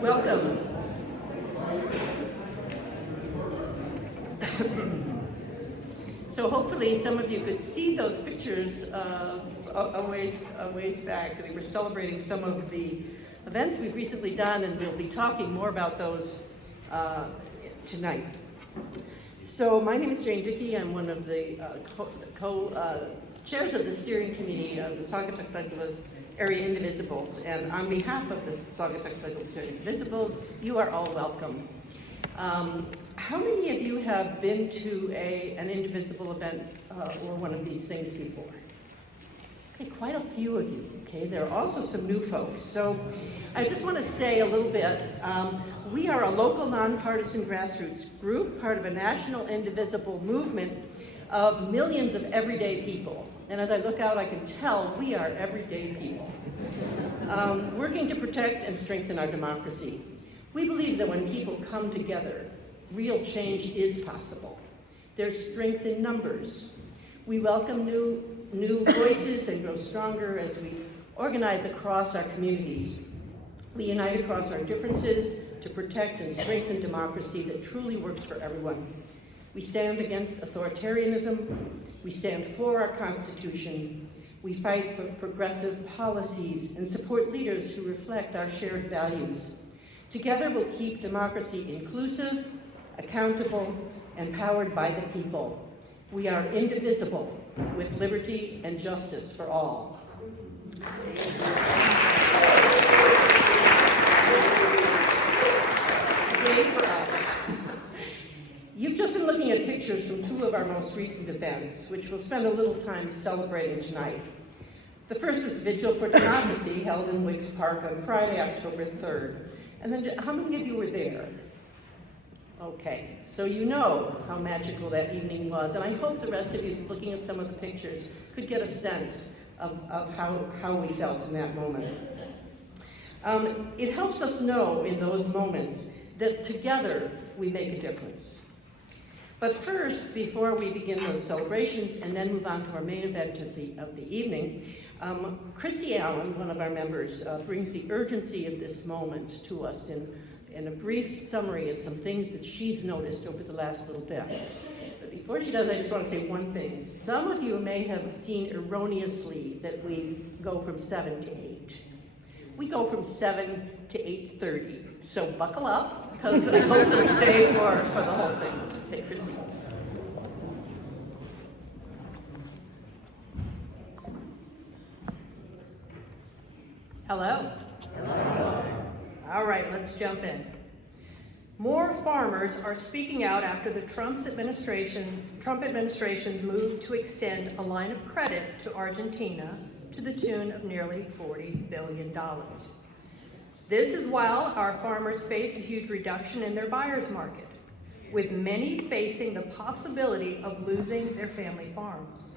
Welcome. So hopefully some of you could see those pictures a ways back. They were celebrating some of the events we've recently done, and we'll be talking more about those tonight. So my name is Jane Dickey. I'm one of the chairs of the steering committee of the Saugatuck Douglas Area Indivisibles, and on behalf of the Saugatuck Douglas Area Indivisibles, you are all welcome. How many of you have been to an Indivisible event or one of these things before? Okay, quite a few of you. Okay, there are also some new folks. So I just want to say a little bit. We are a local nonpartisan grassroots group, part of a national indivisible movement of millions of everyday people. And as I look out, I can tell we are everyday people, working to protect and strengthen our democracy. We believe that when people come together, real change is possible. There's strength in numbers. We welcome new voices and grow stronger as we organize across our communities. We unite across our differences to protect and strengthen democracy that truly works for everyone. We stand against authoritarianism. We stand for our Constitution. We fight for progressive policies and support leaders who reflect our shared values. Together, we'll keep democracy inclusive, accountable, and powered by the people. We are indivisible, with liberty and justice for all. Yay for us. You've just been looking at pictures from two of our most recent events, which we'll spend a little time celebrating tonight. The first was Vigil for Democracy, held in Wicks Park on Friday, October 3rd. And then, how many of you were there? Okay, so you know how magical that evening was, and I hope the rest of you, looking at some of the pictures, could get a sense of how we felt in that moment. It helps us know in those moments that together we make a difference. But first, before we begin those celebrations and then move on to our main event of the evening, Christy Allen, one of our members, brings the urgency of this moment to us in a brief summary of some things that she's noticed over the last little bit. But before she does, I just want to say one thing. Some of you may have seen erroneously that we go from 7 to 8. We go from 7 to 8:30. So buckle up, because I hope you'll stay for the whole thing. Take your seat. Hello. Hello. All right, let's jump in. More farmers are speaking out after the Trump administration's move to extend a line of credit to Argentina to the tune of nearly $40 billion. This is while our farmers face a huge reduction in their buyer's market, with many facing the possibility of losing their family farms.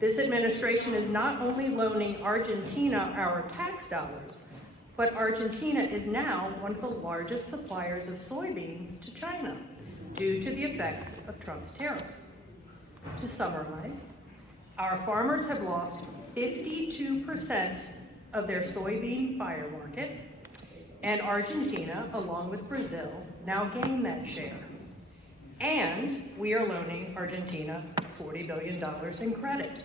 This administration is not only loaning Argentina our tax dollars, but Argentina is now one of the largest suppliers of soybeans to China due to the effects of Trump's tariffs. To summarize, our farmers have lost 52% of their soybean buyer market, and Argentina, along with Brazil, now gain that share. And we are loaning Argentina $40 billion in credit.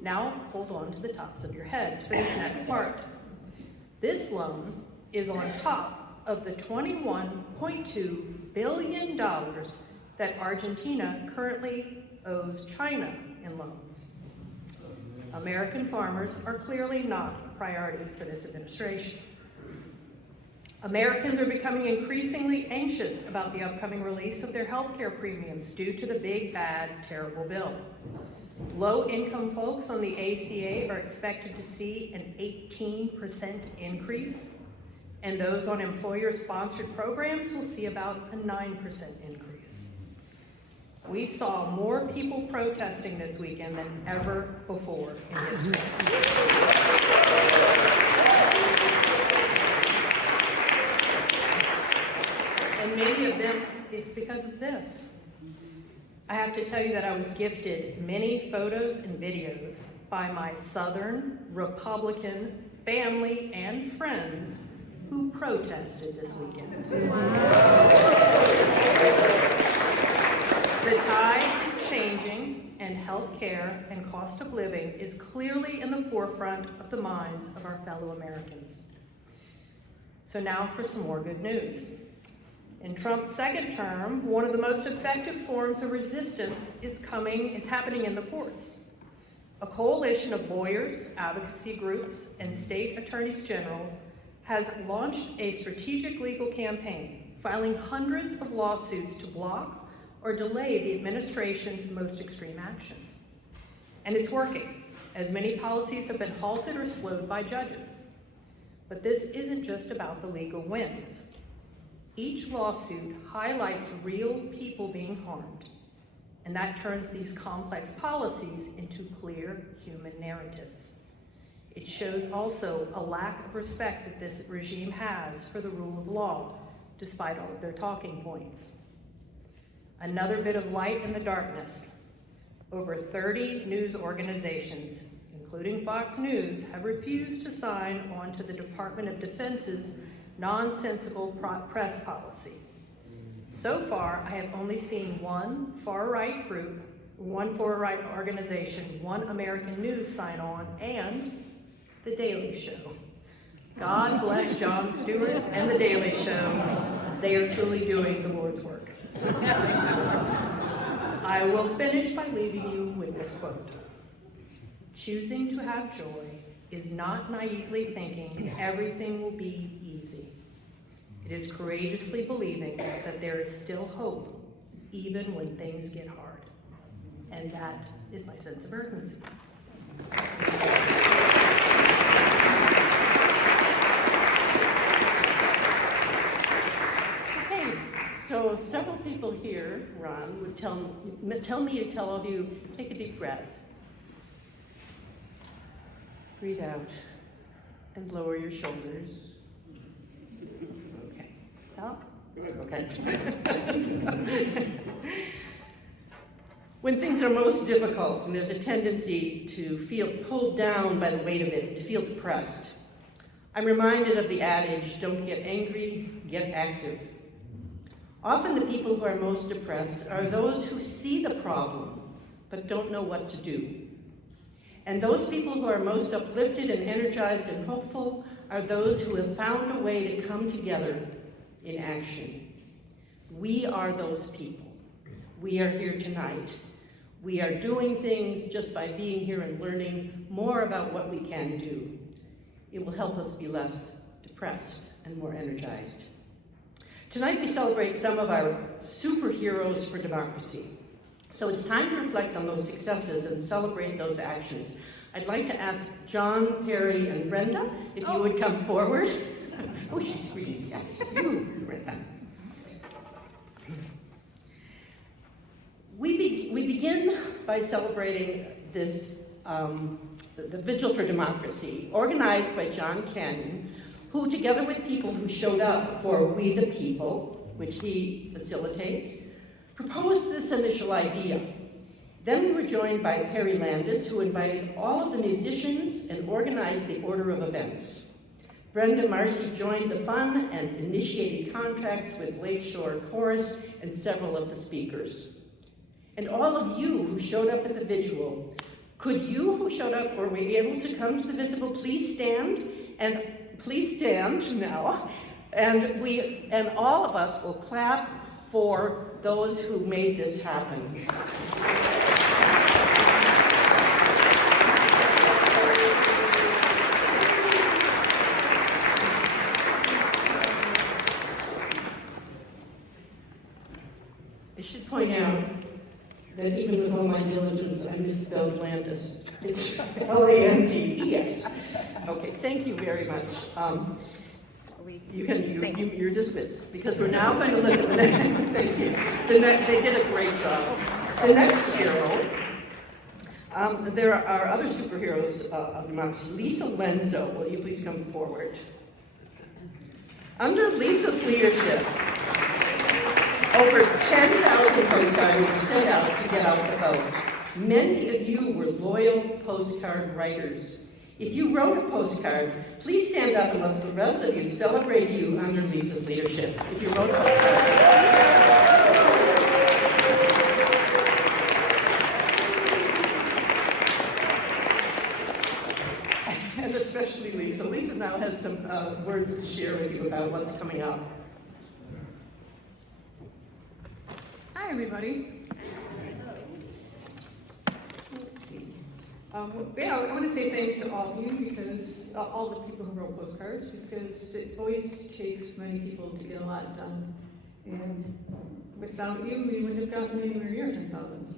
Now, hold on to the tops of your heads for this next part. This loan is on top of the $21.2 billion that Argentina currently owes China in loans. American farmers are clearly not a priority for this administration. Americans are becoming increasingly anxious about the upcoming release of their health care premiums due to the big, bad, terrible bill. Low-income folks on the ACA are expected to see an 18% increase, and those on employer-sponsored programs will see about a 9% increase. We saw more people protesting this weekend than ever before in history. And many of them, it's because of this. I have to tell you that I was gifted many photos and videos by my Southern Republican family and friends who protested this weekend. The tide is changing, and health care and cost of living is clearly in the forefront of the minds of our fellow Americans. So now for some more good news. In Trump's second term, one of the most effective forms of resistance is happening in the courts. A coalition of lawyers, advocacy groups, and state attorneys general has launched a strategic legal campaign, filing hundreds of lawsuits to block or delay the administration's most extreme actions. And it's working, as many policies have been halted or slowed by judges. But this isn't just about the legal wins. Each lawsuit highlights real people being harmed, and that turns these complex policies into clear human narratives. It shows also a lack of respect that this regime has for the rule of law, despite all of their talking points. Another bit of light in the darkness. Over 30 news organizations, including Fox News, have refused to sign on to the Department of Defense's nonsensical press policy. So far, I have only seen one far-right group, one far-right organization, One American News sign on, and The Daily Show. God bless Jon Stewart and The Daily Show. They are truly doing the Lord's work. I will finish by leaving you with this quote. Choosing to have joy is not naively thinking everything will be easy. It is courageously believing that there is still hope, even when things get hard. And that is my sense of urgency. Okay, so several people here, Ron, would tell me to tell all of you, take a deep breath. Breathe out and lower your shoulders. Okay. Oh, okay. When things are most difficult and there's a tendency to feel pulled down by the weight of it, to feel depressed, I'm reminded of the adage, don't get angry, get active. Often the people who are most depressed are those who see the problem but don't know what to do. And those people who are most uplifted and energized and hopeful are those who have found a way to come together in action. We are those people. We are here tonight. We are doing things just by being here and learning more about what we can do. It will help us be less depressed and more energized. Tonight we celebrate some of our superheroes for democracy. So it's time to reflect on those successes and celebrate those actions. I'd like to ask John, Perry, and Brenda if you would come forward. Oh, she screams, yes, you, Brenda. We begin by celebrating this, the Vigil for Democracy, organized by John Canyon, who, together with people who showed up for We the People, which he facilitates, proposed this initial idea. Then we were joined by Perry Landis, who invited all of the musicians and organized the order of events. Brenda Marcy joined the fun and initiated contracts with Lakeshore Chorus and several of the speakers. And all of you who showed up at the vigil, could you who showed up or were able to come to the Visible, please stand? And please stand now. And all of us will clap for those who made this happen. I should point out that even with all my diligence, I misspelled Landis. It's Landes. Okay, thank you very much. You're dismissed, because we're now going to look at the next. Thank you. They did a great job. The next hero, there are other superheroes of democracy. Lisa Lenzo, will you please come forward? Under Lisa's leadership, over 10,000 postcards were sent out to get out the vote. Many of you were loyal postcard writers. If you wrote a postcard, please stand up and let the rest of you celebrate you under Lisa's leadership. If you wrote a postcard. And especially Lisa. Lisa now has some words to share with you about what's coming up. Hi, everybody. Let's see. I want to say thanks to all of you, because all the people who wrote postcards, because it always takes many people to get a lot done. And without you, we wouldn't have gotten anywhere near 10,000.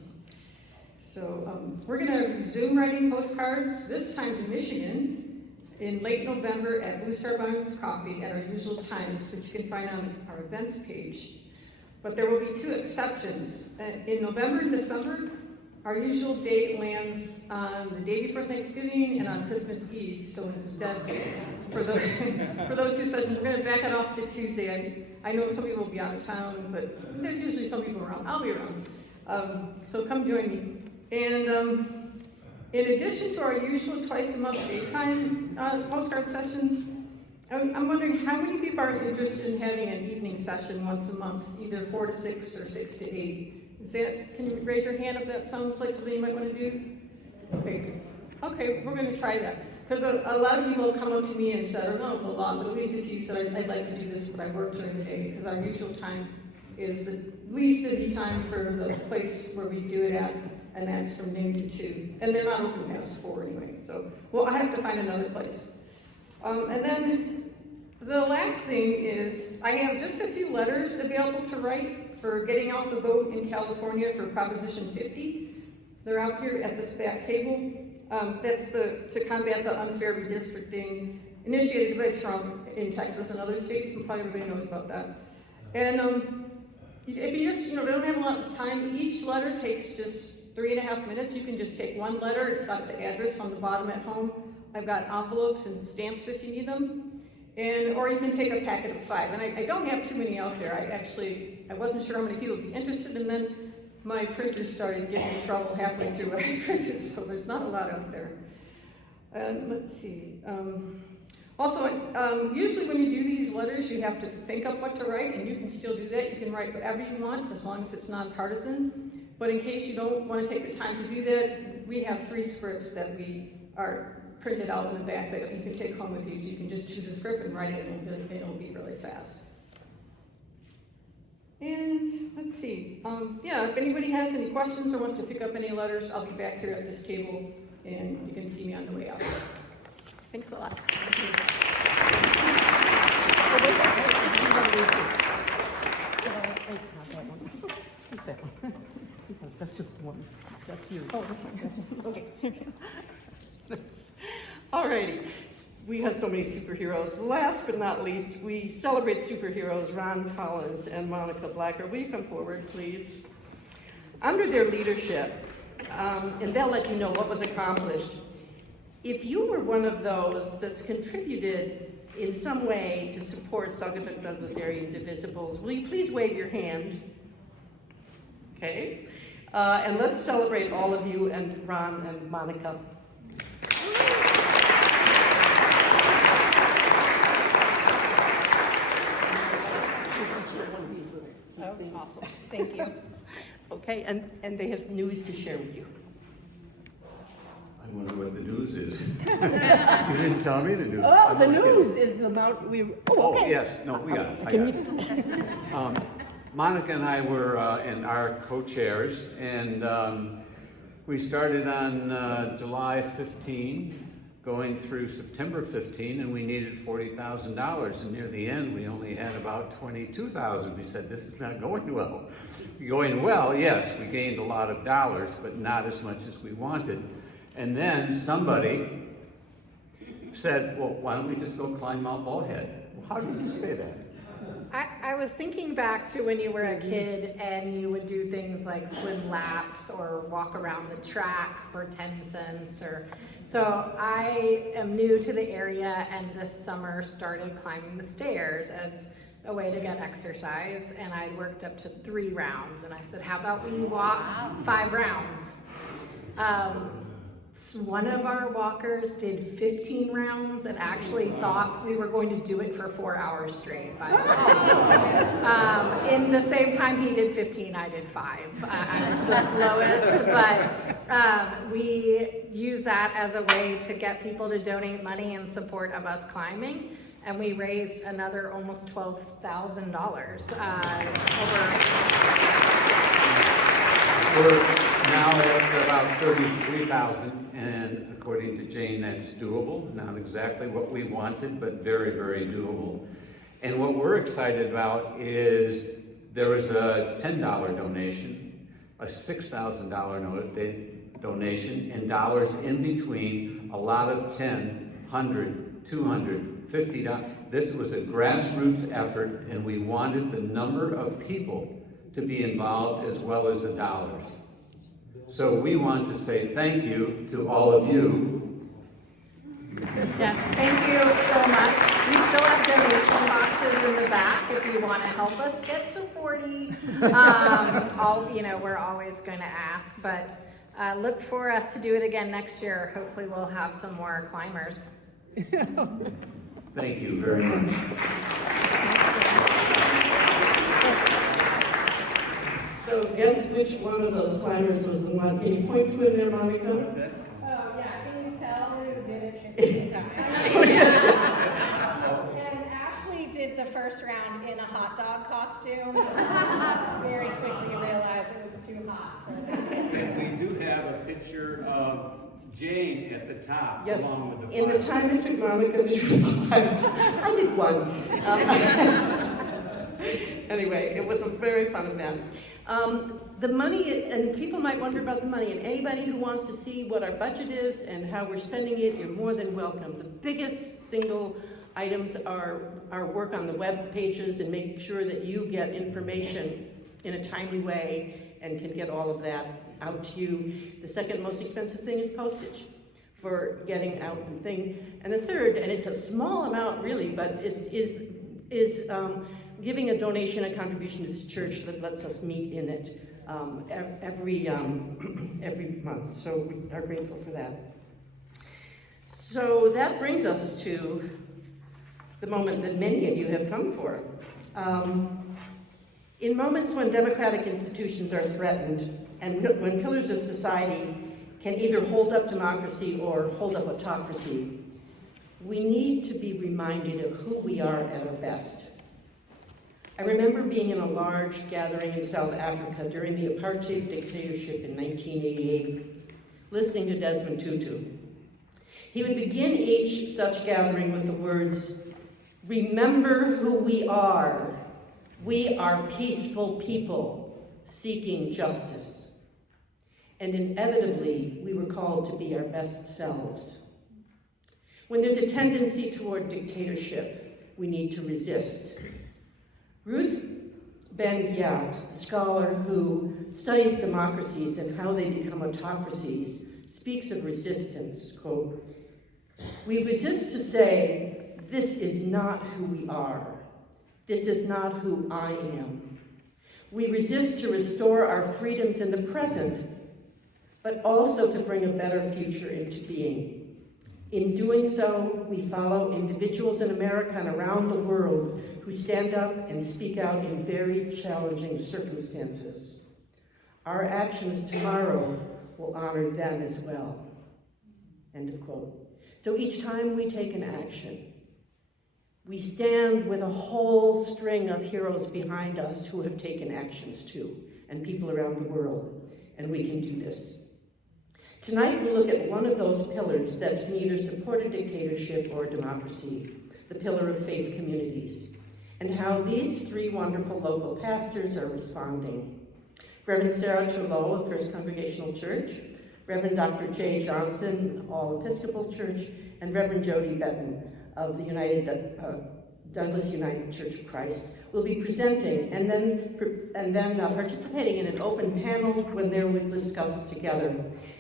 So we're going to resume writing postcards, this time to Michigan, in late November at Blue Star Buns Coffee at our usual times, which you can find on our events page. But there will be two exceptions. In November and December, our usual date lands on the day before Thanksgiving and on Christmas Eve. So instead, for those two sessions, we're going to back it off to Tuesday. I know some people will be out of town, but there's usually some people around. I'll be around. So come join me. And in addition to our usual twice-a-month daytime postcard sessions, I'm wondering how many people are interested in having an evening session once a month, either 4 to 6 or 6 to 8. Can you raise your hand if that sounds like something you might want to do? Okay, we're going to try that. Because a lot of people have come up to me and said, or not a lot, but at least a few said, I'd like to do this, but I work during the day, because our usual time is the least busy time for the place where we do it at, and that's from noon to 2. And they're not open past 4 anyway, so, well, I have to find another place. And then the last thing is, I have just a few letters available to write for getting out the vote in California for Proposition 50. They're out here at this back table. That's to combat the unfair redistricting initiated by Trump in Texas and other states, and probably everybody knows about that. And if you just, don't have a lot of time, each letter takes just 3.5 minutes. You can just take one letter. It's got the address on the bottom at home. I've got envelopes and stamps if you need them. Or you can take a packet of 5. And I don't have too many out there. I wasn't sure how many people would be interested, and then my printer started getting in trouble halfway through what I printed, so there's not a lot out there. Let's see. Also, usually when you do these letters, you have to think up what to write, and you can still do that. You can write whatever you want, as long as it's nonpartisan. But in case you don't want to take the time to do that, we have 3 scripts that we are printed out in the back that you can take home with you. So you can just choose a script and write it, and it'll be really fast. And let's see. If anybody has any questions or wants to pick up any letters, I'll be back here at this table, and you can see me on the way out. Thanks a lot. That's just the one. That's you. Oh, okay. Alrighty. We have so many superheroes. Last but not least, we celebrate superheroes Ron Collins and Monica Blacker. Will you come forward, please? Under their leadership, and they'll let you know what was accomplished. If you were one of those that's contributed in some way to support Saugatuck Douglas area Indivisibles, will you please wave your hand? Okay. And let's celebrate all of you and Ron and Monica. Awesome. Thank you. Okay, and they have news to share with you. I wonder what the news is. You didn't tell me the news. Oh, I'm the only news kidding. is about we. Oh, Okay. yes. No, we got it. I got it. Monica and I were and are co-chairs, and we started on July 15, going through September 15, and we needed $40,000. And near the end, we only had about $22,000. We said, "This is not going well." Going well, yes, we gained a lot of dollars, but not as much as we wanted. And then somebody said, "Well, why don't we just go climb Mount Bullhead?" Well, how did you say that? I was thinking back to when you were a kid and you would do things like swim laps or walk around the track for 10 cents. So I am new to the area, and this summer started climbing the stairs as a way to get exercise, and I worked up to 3 rounds, and I said, how about we walk 5 rounds? One of our walkers did 15 rounds and actually thought we were going to do it for 4 hours straight, by the way. In the same time he did 15, I did 5 as the slowest, but we use that as a way to get people to donate money in support of us climbing, and we raised another almost $12,000 We're now at about 33,000, and according to Jane, that's doable. Not exactly what we wanted, but very, very doable. And what we're excited about is there was a $10 donation, a $6,000 donation, and dollars in between, a lot of 10, 100, 200, $50. This was a grassroots effort, and we wanted the number of people to be involved as well as the dollars. So we want to say thank you to all of you. Yes, thank you so much. We still have donation boxes in the back if you want to help us get to 40. We're always going to ask, but look for us to do it again next year. Hopefully we'll have some more climbers. Thank you very much. So guess which one of those climbers was the one? Can you point to him there, Monica? Oh, yeah, can you tell who did it every time? And Ashley did the first round in a hot dog costume. Very quickly realized it was too hot for her. And we do have a picture of Jane at the top, Yes, along with the in the time it took Monica to do 5, I did 1. Anyway, it was a very fun event. The money, and people might wonder about the money, and anybody who wants to see what our budget is and how we're spending it, you're more than welcome. The biggest single items are our work on the web pages and making sure that you get information in a timely way and can get all of that out to you. The second most expensive thing is postage for getting out the thing. And the third, and it's a small amount really, but is giving a donation, a contribution to this church that lets us meet in it every month. So we are grateful for that. So that brings us to the moment that many of you have come for. In moments when democratic institutions are threatened and when pillars of society can either hold up democracy or hold up autocracy, we need to be reminded of who we are at our best. I remember being in a large gathering in South Africa during the apartheid dictatorship in 1988, listening to Desmond Tutu. He would begin each such gathering with the words, "Remember who we are. We are peaceful people seeking justice." And inevitably, we were called to be our best selves. When there's a tendency toward dictatorship, we need to resist. Ruth Ben-Ghiat, the scholar who studies democracies and how they become autocracies, speaks of resistance, quote, "We resist to say, this is not who we are. This is not who I am. We resist to restore our freedoms in the present, but also to bring a better future into being. In doing so, we follow individuals in America and around the world who stand up and speak out in very challenging circumstances. Our actions tomorrow will honor them as well." End of quote. So each time we take an action, we stand with a whole string of heroes behind us who have taken actions too, and people around the world, and we can do this. Tonight we'll look at one of those pillars that can either support a dictatorship or democracy, the pillar of faith communities, and how these 3 wonderful local pastors are responding. Reverend Sarah Terlouw of First Congregational Church, Reverend Dr. Jay Johnson, All Episcopal Church, and Reverend Jody Betten of the Douglas United Church of Christ will be presenting and then participating in an open panel when they will discuss together.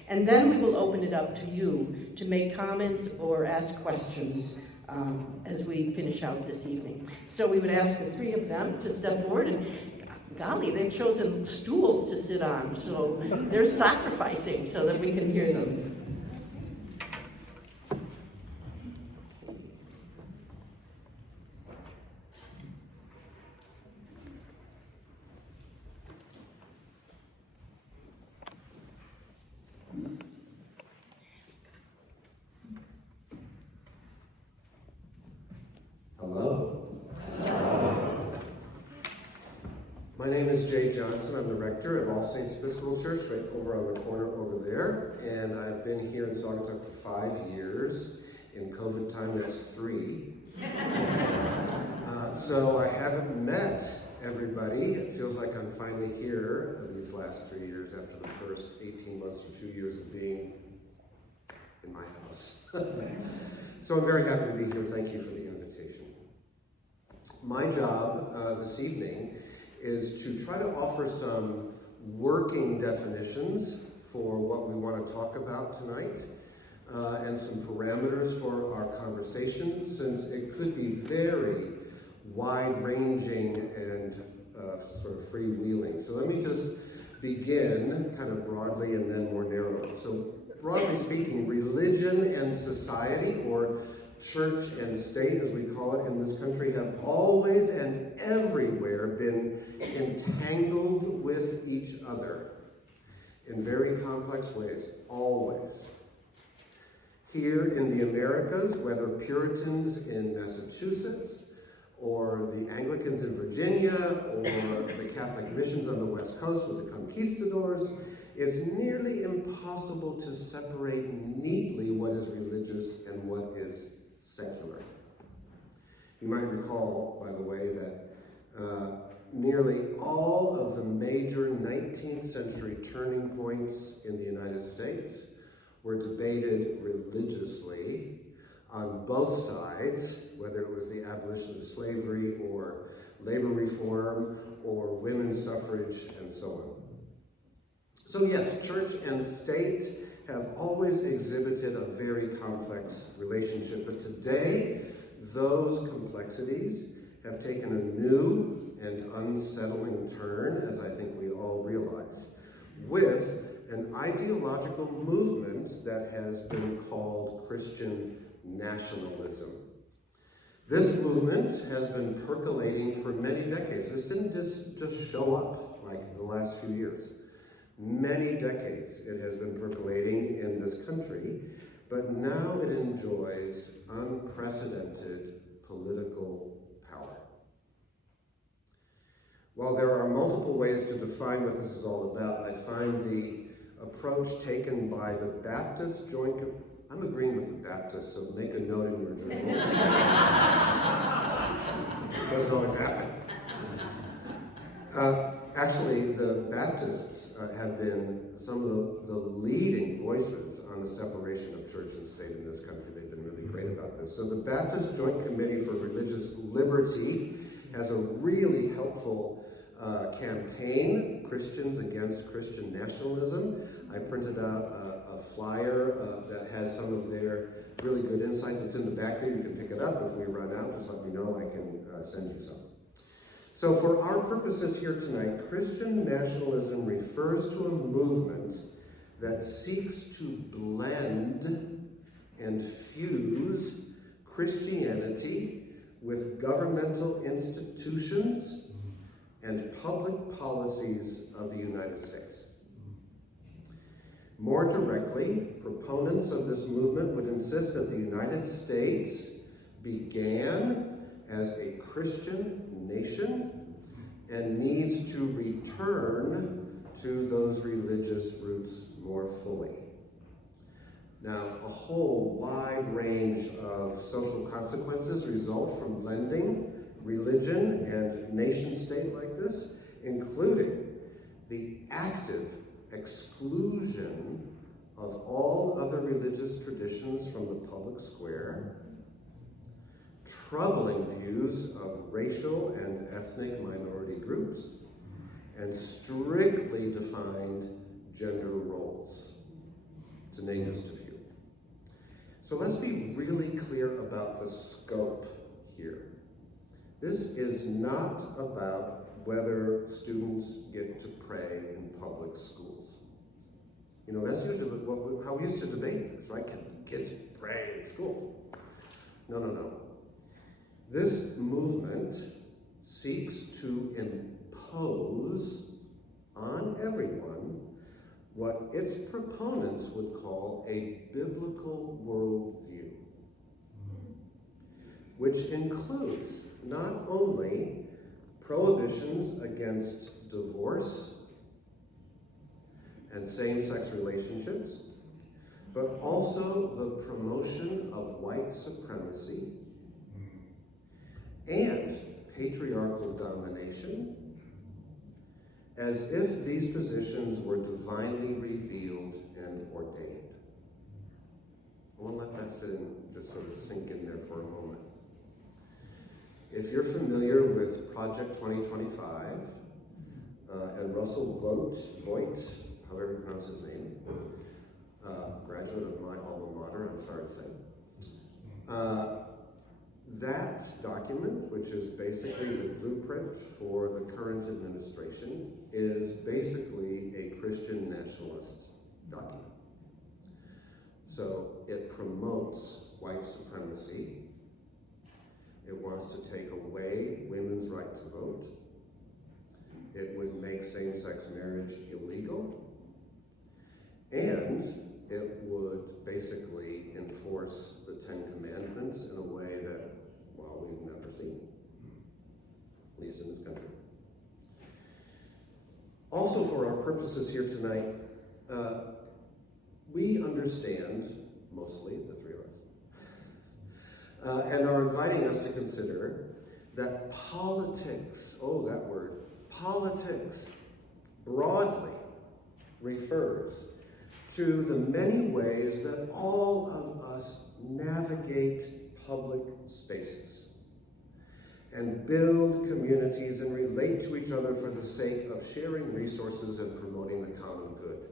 And then we will open it up to you to make comments or ask questions as we finish out this evening. So we would ask the 3 of them to step forward, and golly, they've chosen stools to sit on, so they're sacrificing so that we can hear them. My name is Jay Johnson. I'm the rector of All Saints Episcopal Church right over on the corner over there. And I've been here in Saugatuck for 5 years. In COVID time, that's 3. So I haven't met everybody. It feels like I'm finally here these last 3 years after the first 18 months or 2 years of being in my house. So I'm very happy to be here. Thank you for the invitation. My job this evening is to try to offer some working definitions for what we want to talk about tonight, and some parameters for our conversation, since it could be very wide-ranging and sort of freewheeling. So let me just begin kind of broadly and then more narrowly. So broadly speaking, religion and society, or church and state, as we call it in this country, have always and everywhere been entangled with each other in very complex ways, always. Here in the Americas, whether Puritans in Massachusetts, or the Anglicans in Virginia, or the Catholic missions on the West Coast with the conquistadors, it's nearly impossible to separate neatly what is religious and what is secular. You might recall, by the way, that nearly all of the major 19th century turning points in the United States were debated religiously on both sides, whether it was the abolition of slavery or labor reform or women's suffrage and so on. So yes, church and state have always exhibited a very complex relationship, but today those complexities have taken a new and unsettling turn, as I think we all realize, with an ideological movement that has been called Christian Nationalism. This movement has been percolating for many decades. This didn't just show up like in the last few years. Many decades it has been percolating in this country, but now it enjoys unprecedented political power. While there are multiple ways to define what this is all about, I find the approach taken by the Baptist Joint Committee. I'm agreeing with the Baptists, so make a note in your journal. It doesn't always happen. Actually, the Baptists have been some of the leading voices on the separation of church and state in this country. They've been really great about this. So the Baptist Joint Committee for Religious Liberty has a really helpful campaign, Christians Against Christian Nationalism. I printed out a flyer that has some of their really good insights. It's in the back there. You can pick it up. If we run out, just let me know. I can send you some. So for our purposes here tonight, Christian nationalism refers to a movement that seeks to blend and fuse Christianity with governmental institutions and public policies of the United States. More directly, proponents of this movement would insist that the United States began as a Christian nation and needs to return to those religious roots more fully. Now, a whole wide range of social consequences result from blending religion and nation-state like this, including the active exclusion of all other religious traditions from the public square, troubling views of racial and ethnic minority groups, and strictly defined gender roles, to name just a few. So let's be really clear about the scope here. This is not about whether students get to pray in public schools. You know, that's usually how we used to debate this, right? Can kids pray in school? No. This movement seeks to impose on everyone what its proponents would call a biblical worldview, which includes not only prohibitions against divorce and same-sex relationships, but also the promotion of white supremacy and patriarchal domination, as if these positions were divinely revealed and ordained. I want to let that sit and just sort of sink in there for a moment. If you're familiar with Project 2025 and Russell Voigt, however you pronounce his name, graduate of my alma mater, I'm sorry to say. That document, which is basically the blueprint for the current administration, is basically a Christian nationalist document. So it promotes white supremacy. It wants to take away women's right to vote. It would make same-sex marriage illegal. And it would basically enforce the Ten Commandments in a way that, well, we've never seen, at least in this country. Also, for our purposes here tonight, we understand, mostly, the three of us, and are inviting us to consider that politics, oh, that word, politics, broadly refers to the many ways that all of us navigate public spaces and build communities and relate to each other for the sake of sharing resources and promoting the common good.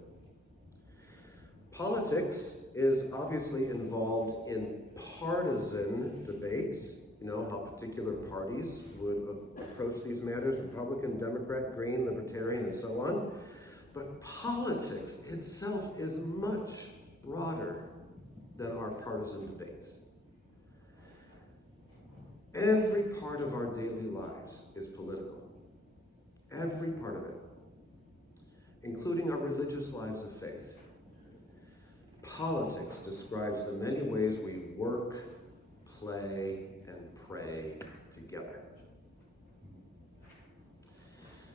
Politics is obviously involved in partisan debates, you know, how particular parties would approach these matters, Republican, Democrat, Green, Libertarian, and so on. But politics itself is much broader than our partisan debates. Every part of our daily lives is political. Every part of it, including our religious lives of faith. Politics describes the many ways we work, play, and pray together.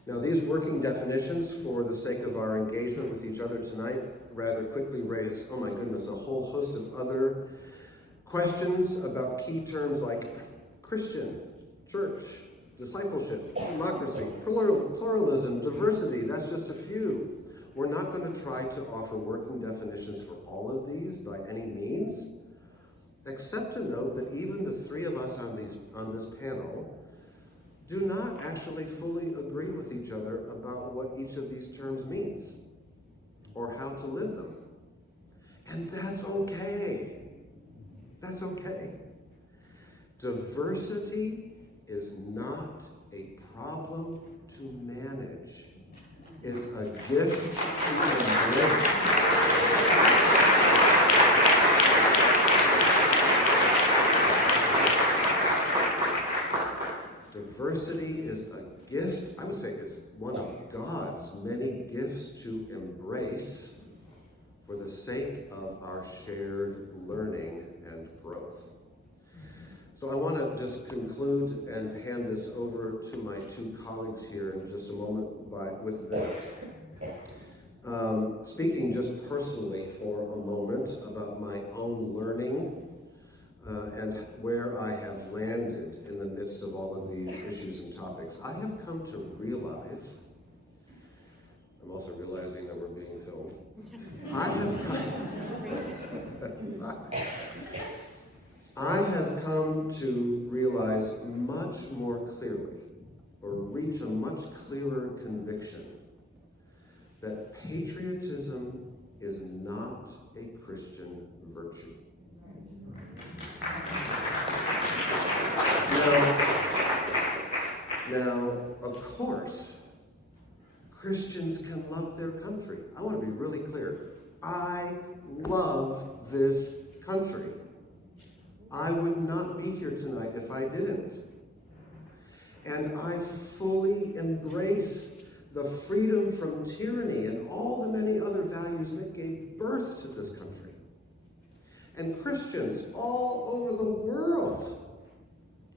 Now, these working definitions, for the sake of our engagement with each other tonight, rather quickly raise, oh my goodness, a whole host of other questions about key terms like Christian, church, discipleship, democracy, pluralism, diversity. That's just a few. We're not going to try to offer working definitions for all of these by any means, except to note that even the three of us on this panel do not actually fully agree with each other about what each of these terms means or how to live them. And that's okay. That's okay. Diversity is not a problem to manage. It's a gift to embrace. Diversity is a gift, I would say it's one of God's many gifts to embrace for the sake of our shared learning and growth. So I want to just conclude and hand this over to my two colleagues here in just a moment with this. Speaking just personally for a moment about my own learning and where I have landed in the midst of all of these issues and topics, I have come to realize, I'm also realizing that we're being filmed, I have come to realize much more clearly, or reach a much clearer conviction, that patriotism is not a Christian virtue. Now, of course, Christians can love their country. I want to be really clear. I love this country. I would not be here tonight if I didn't. And I fully embrace the freedom from tyranny and all the many other values that gave birth to this country. And Christians all over the world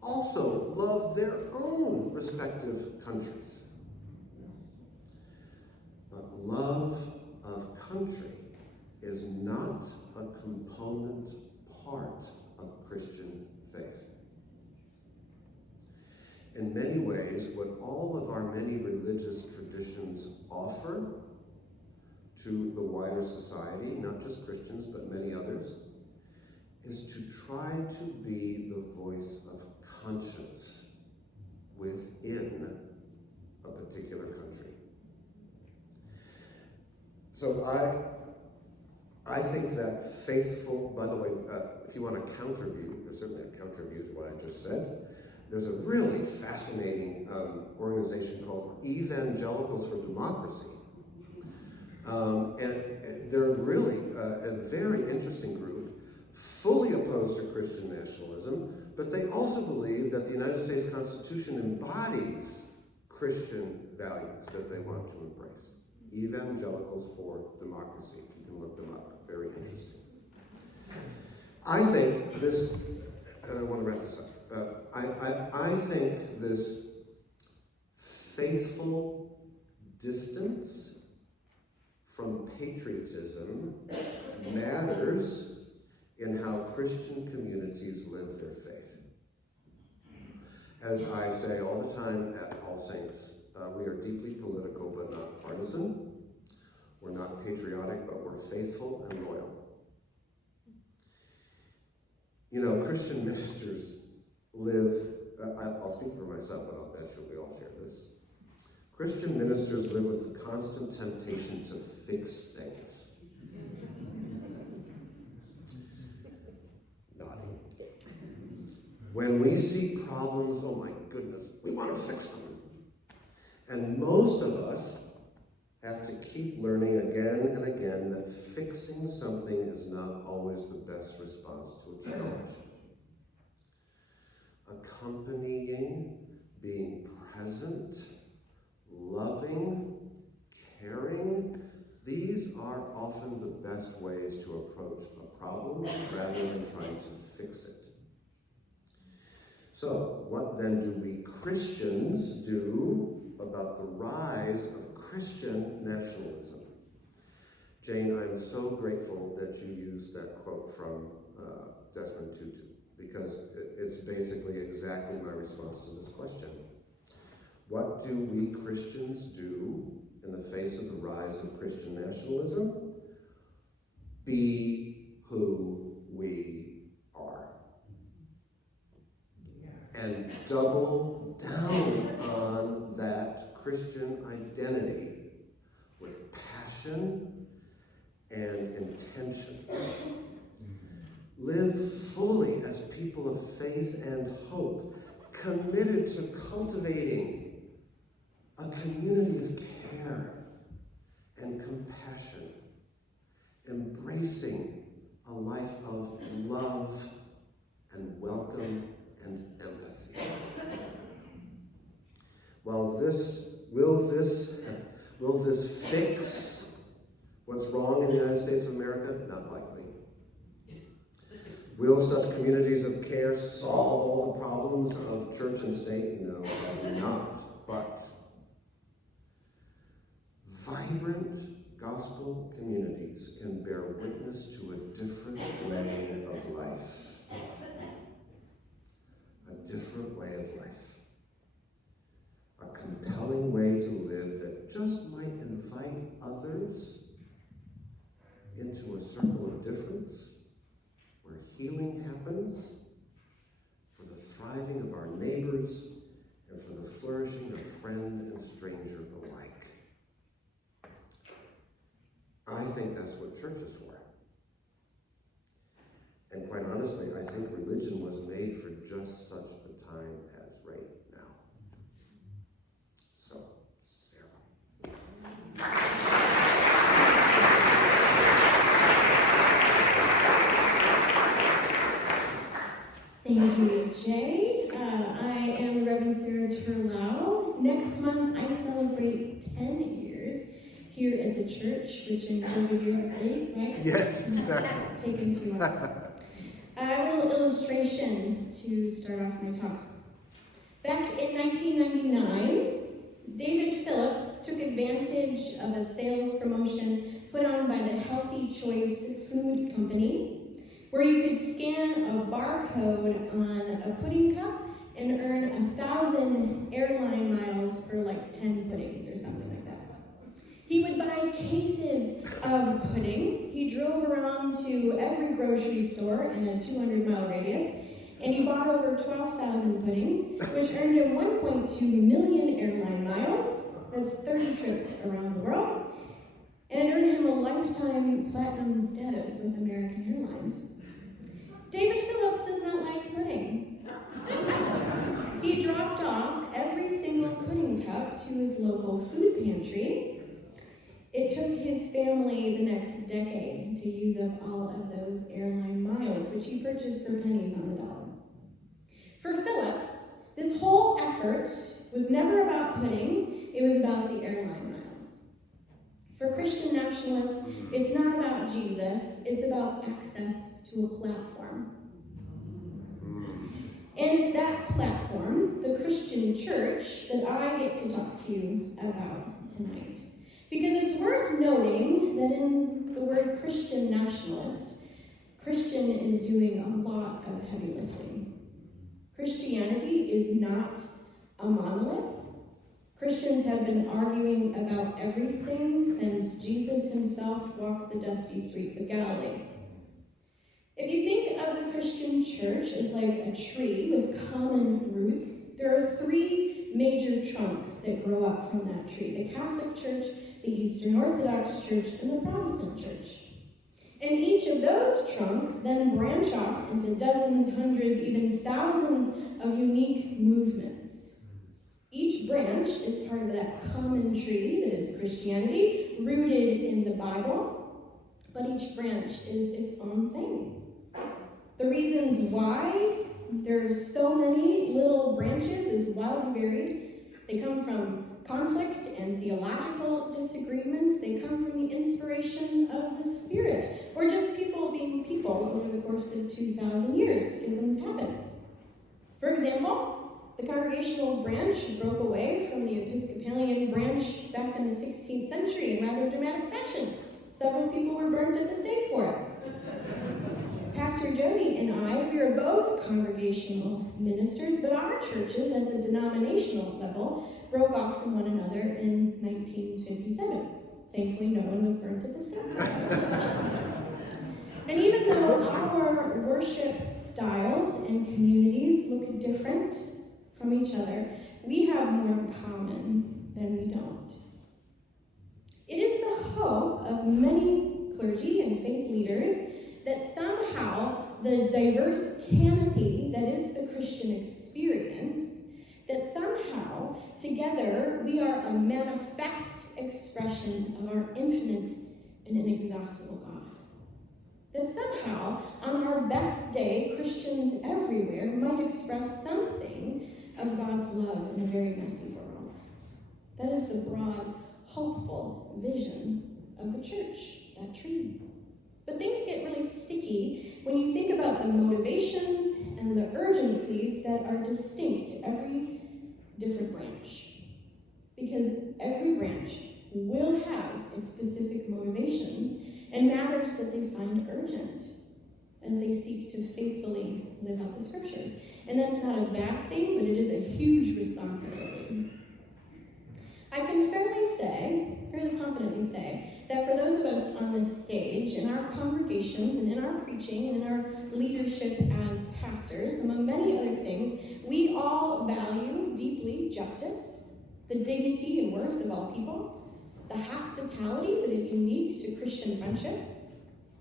also love their own respective respective countries. But love of country is not a component part of Christian faith. In many ways, what all of our many religious traditions offer to the wider society, not just Christians, but many others, is to try to be the voice of conscience within a particular country. So I think that faithful, by the way, if you want a counter view, there's certainly a counter view to what I just said. There's a really fascinating organization called Evangelicals for Democracy. And they're really a very interesting group, fully opposed to Christian nationalism, but they also believe that the United States Constitution embodies Christian values that they want to embrace. Evangelicals for Democracy. You can look them up. Very interesting. I think this, and I want to wrap this up. I think this faithful distance from patriotism matters in how Christian communities live their faith. As I say all the time at All Saints, we are deeply political but not partisan. We're not patriotic, but we're faithful and loyal. You know, Christian ministers live, I'll speak for myself, but I'll bet we all share this. Christian ministers live with the constant temptation to fix things. Nodding. When we see problems, oh my goodness, we want to fix them. And most of us have to keep learning again and again that fixing something is not always the best response to a challenge. Accompanying, being present, loving, caring, these are often the best ways to approach a problem rather than trying to fix it. So, what then do we Christians do about the rise of Christian nationalism? Jane, I'm so grateful that you used that quote from Desmond Tutu, because it's basically exactly my response to this question. What do we Christians do in the face of the rise of Christian nationalism? Be who we are. And double down on that Christian identity with passion and intention. Live fully as people of faith and hope, committed to cultivating a community of care and compassion, embracing a life of love and welcome and empathy. Will this fix what's wrong in the United States of America? Not likely. Will such communities of care solve all the problems of church and state? No, probably not. But vibrant gospel communities can bear witness to a different way of life. A different way of life. A compelling way to live that just might invite others into a circle of difference where healing happens for the thriving of our neighbors and for the flourishing of friend and stranger alike. I think that's what church is for. And quite honestly, I think religion was made for just such a time as right now. So, Sarah. Thank you, Jay. I am Reverend Sarah Terlouw. Next month, I celebrate 10 years here at the church, which in COVID years is 8, right? Yes, exactly. Taken too long. I have a little illustration to start off my talk. Back in 1999, David Phillips took advantage of a sales promotion put on by the Healthy Choice Food Company, where you could scan a barcode on a pudding cup and earn 1,000 airline miles for like 10 puddings or something like that. He would buy cases of pudding. He drove around to every grocery store in a 200-mile radius, and he bought over 12,000 puddings, which earned him 1.2 million airline miles. That's 30 trips around the world. And it earned him a lifetime platinum status with American Airlines. David Phillips does not like pudding. He dropped off every single pudding cup to his local food pantry. It took his family the next decade to use up all of those airline miles, which he purchased for pennies on the dollar. For Phillips, this whole effort was never about pudding, it was about the airline miles. For Christian nationalists, it's not about Jesus, it's about access to a platform. And it's that platform, the Christian church, that I get to talk to you about tonight. Because it's worth noting that in the word Christian nationalist, Christian is doing a lot of heavy lifting. Christianity is not a monolith. Christians have been arguing about everything since Jesus himself walked the dusty streets of Galilee. If you think of the Christian church as like a tree with common roots, there are three major trunks that grow up from that tree: the Catholic Church, the Eastern Orthodox Church, and the Protestant Church. And each of those trunks then branch off into dozens, hundreds, even thousands of unique movements. Each branch is part of that common tree that is Christianity, rooted in the Bible, but each branch is its own thing. The reasons why there's so many little branches is wildly varied. They come from conflict and theological disagreements. They come from the inspiration of the Spirit, or just people being people over the course of 2,000 years. Isms happen. For example, the Congregational branch broke away from the Episcopalian branch back in the 16th century in rather dramatic fashion. Several people were burnt at the stake for it. Pastor Jody and I, we are both Congregational ministers, but our churches at the denominational level broke off from one another in 1957. Thankfully, no one was burnt at the stake. And even though our worship styles and communities look different from each other, we have more in common than we don't. It is the hope of many clergy and faith leaders that somehow the diverse canopy that is the Christian experience, that somehow together we are a manifest expression of our infinite and inexhaustible God. That somehow, on our best day, Christians everywhere might express something of God's love in a very messy world. That is the broad, hopeful vision of the church, that tree. But things get really sticky when you think about the motivations and the urgencies that are distinct to every different branch. Because every branch will have its specific motivations and matters that they find urgent as they seek to faithfully live out the scriptures. And that's not a bad thing, but it is a huge responsibility. I can fairly confidently say, that for those of us on this stage, in our congregations and in our preaching and in our leadership as pastors, among many other things, we all value deeply justice, the dignity and worth of all people, the hospitality that is unique to Christian friendship.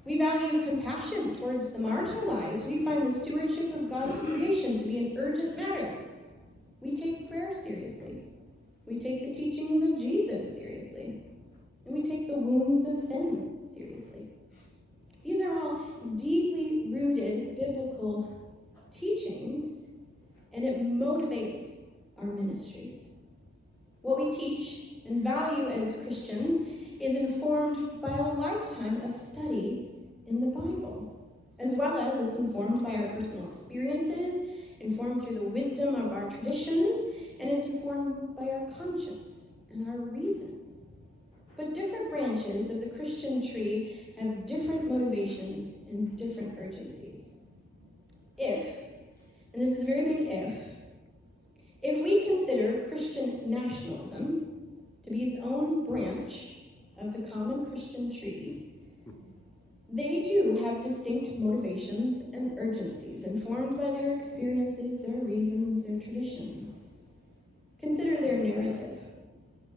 We value compassion towards the marginalized. We find the stewardship of God's creation to be an urgent matter. We take prayer seriously. We take the teachings of Jesus seriously. And we take the wounds of sin seriously. These are all deeply rooted biblical teachings, and it motivates our ministries. What we teach and value as Christians is informed by a lifetime of study in the Bible, as well as it's informed by our personal experiences, informed informed through the wisdom of our traditions, and is informed by our conscience and our reason. But different branches of the Christian tree have different motivations and different urgencies. If, and this is a very big if we consider Christian nationalism to be its own branch of the common Christian tree, they do have distinct motivations and urgencies, informed by their experiences, their reasons, their traditions. Consider their narrative.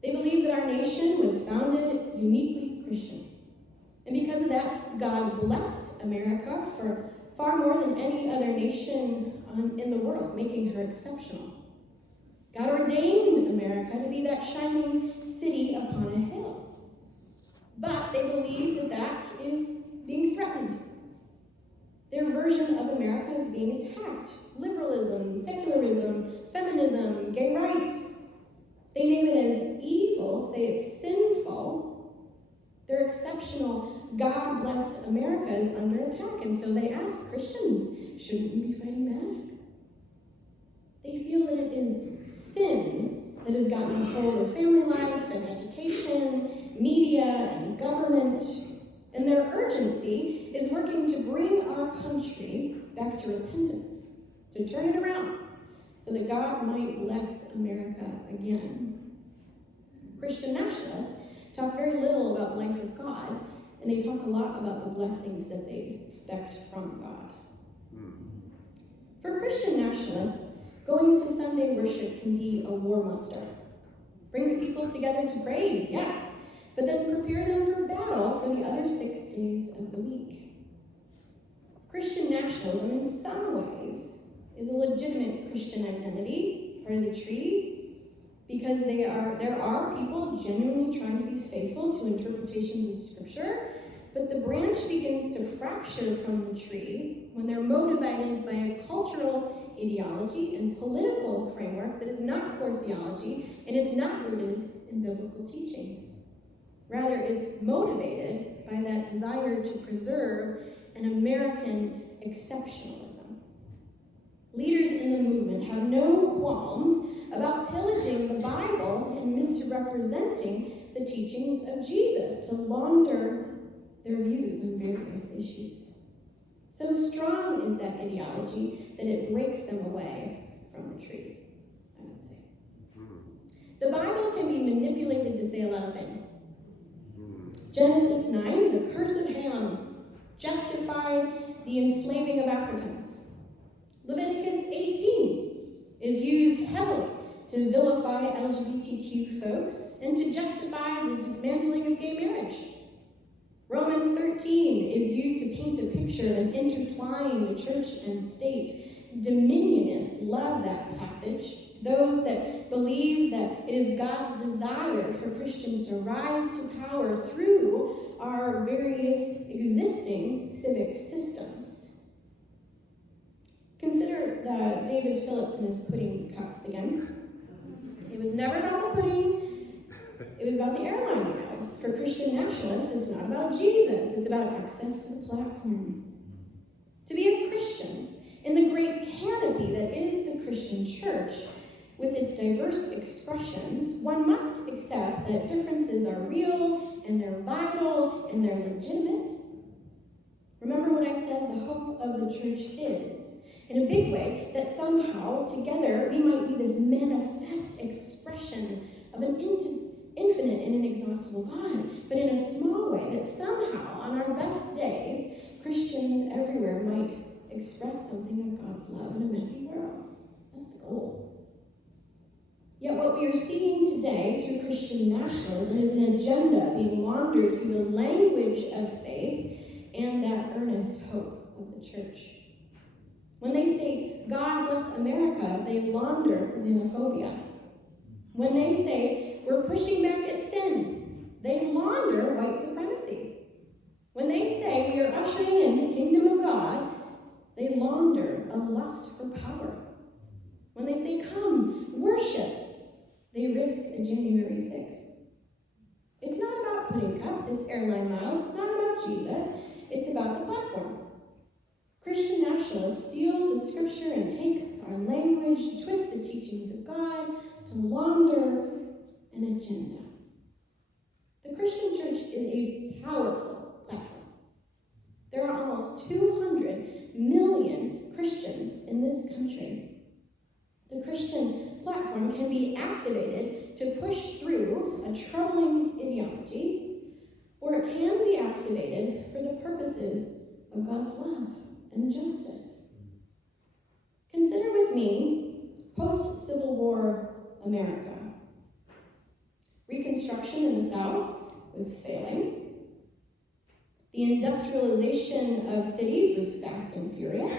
They believe that our nation was founded uniquely Christian. And because of that, God blessed America for far more than any other nation in the world, making her exceptional. God ordained America to be that shining city upon a hill. But they believe that that is being threatened. Their version of America is being attacked. Liberalism, secularism, feminism, gay rights. They name it as evil, say it's sinful. Their exceptional, God-blessed America is under attack, and so they ask Christians, shouldn't we be fighting back? They feel that it is sin that has gotten a hold of family life and education, media and government, and their urgency is working to bring our country back to repentance, to turn it around, so that God might bless America again. Christian nationalists talk very little about life with God, and they talk a lot about the blessings that they expect from God. For Christian nationalists, going to Sunday worship can be a war muster. Bring the people together to praise, yes, but then prepare them for battle for the other 6 days of the week. Christian nationalism, in some ways, is a legitimate Christian identity, part of the tree, because there are people genuinely trying to be faithful to interpretations of Scripture, but the branch begins to fracture from the tree when they're motivated by a cultural ideology and political framework that is not core theology, and it's not rooted in biblical teachings. Rather, it's motivated by that desire to preserve an American exceptionalism. Leaders in the movement have no qualms about pillaging the Bible and misrepresenting the teachings of Jesus to launder their views on various issues. So strong is that ideology that it breaks them away from the tree, I would say. The Bible can be manipulated to say a lot of things. Genesis 9, the curse of Ham, justified the enslaving of Africans. Leviticus 18 is used heavily to vilify LGBTQ folks and to justify the dismantling of gay marriage. Romans 13 is used to paint a picture and intertwine the church and state. Dominionists love that passage. Those that believe that it is God's desire for Christians to rise to power through our various existing civic systems. Consider David Phillips and his pudding cups again. It was never about the pudding, it was about the airline miles. For Christian nationalists, it's not about Jesus, it's about access to the platform. To be a Christian in the great canopy that is the Christian church, with its diverse expressions, one must accept that differences are real, and they're vital, and they're legitimate. Remember what I said, the hope of the church is, in a big way, that somehow, together, we might be this manifest expression of an infinite and inexhaustible God, but in a small way, that somehow, on our best days, Christians everywhere might express something of God's love in a messy world. That's the goal. Yet what we are seeing today through Christian nationalism is an agenda being laundered through the language of faith and that earnest hope of the church. When they say, God bless America, they launder xenophobia. When they say, we're pushing back at sin, they launder white supremacy. When they say, we are ushering in the kingdom of God, they launder a lust for power. When they say, come, worship, they risk a January 6th. It's not about pudding cups, it's airline miles, it's not about Jesus, it's about the platform. Christian nationalists steal the scripture and take our land and agenda. The Christian Church is a powerful platform. There are almost 200 million Christians in this country. The Christian platform can be activated to push through a troubling ideology, or it can be activated for the purposes of God's love and justice. Consider with me post-Civil War America. Reconstruction in the South was failing. The industrialization of cities was fast and furious.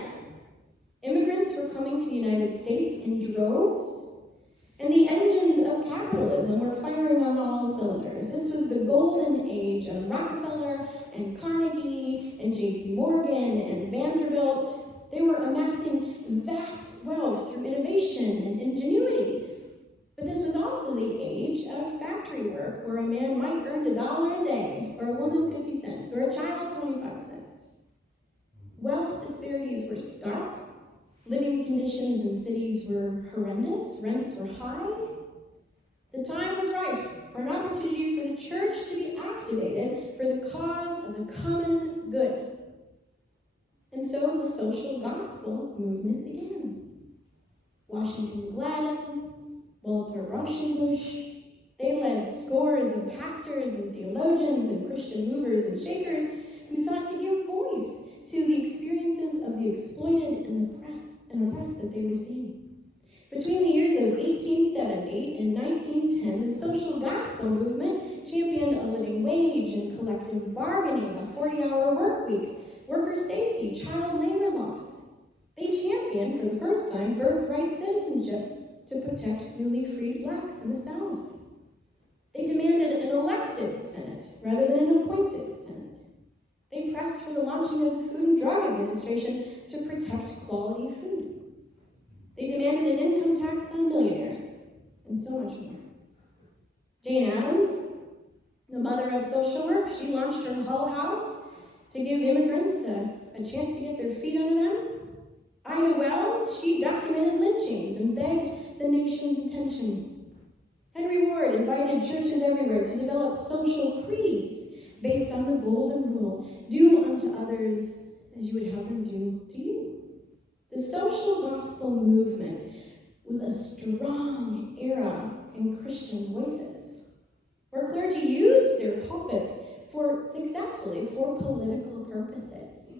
Immigrants were coming to the United States in droves, and the engines of capitalism were firing on all cylinders. This was the golden age of Rockefeller and Carnegie and J.P. Morgan and Vanderbilt. They were amassing vast wealth through innovation and ingenuity. But this was also the age of factory work, where a man might earn $1 a day, or a woman 50 cents, or a child 25 cents. Wealth disparities were stark. Living conditions in cities were horrendous. Rents were high. The time was ripe for an opportunity for the church to be activated for the cause of the common good. And so the social gospel movement began. Washington Gladden, Walter Rauschenbusch, they led scores of pastors and theologians and Christian movers and shakers who sought to give voice to the experiences of the exploited and oppressed that they were seeing. Between the years of 1870 and 1910, the social gospel movement championed a living wage and collective bargaining, a 40-hour work week, worker safety, child labor laws. They championed, for the first time, birthright citizenship to protect newly freed blacks in the South. They demanded an elected Senate rather than an appointed Senate. They pressed for the launching of the Food and Drug Administration to protect quality food. They demanded an income tax on millionaires, and so much more. Jane Addams, the mother of social work, she launched her Hull House to give immigrants a chance to get their feet under them. Ida Wells, she documented lynchings and begged the nation's attention. Henry Ward invited churches everywhere to develop social creeds based on the golden rule: do unto others as you would have them do to you. The social gospel movement was a strong era in Christian voices, where clergy used their pulpits successfully for political purposes.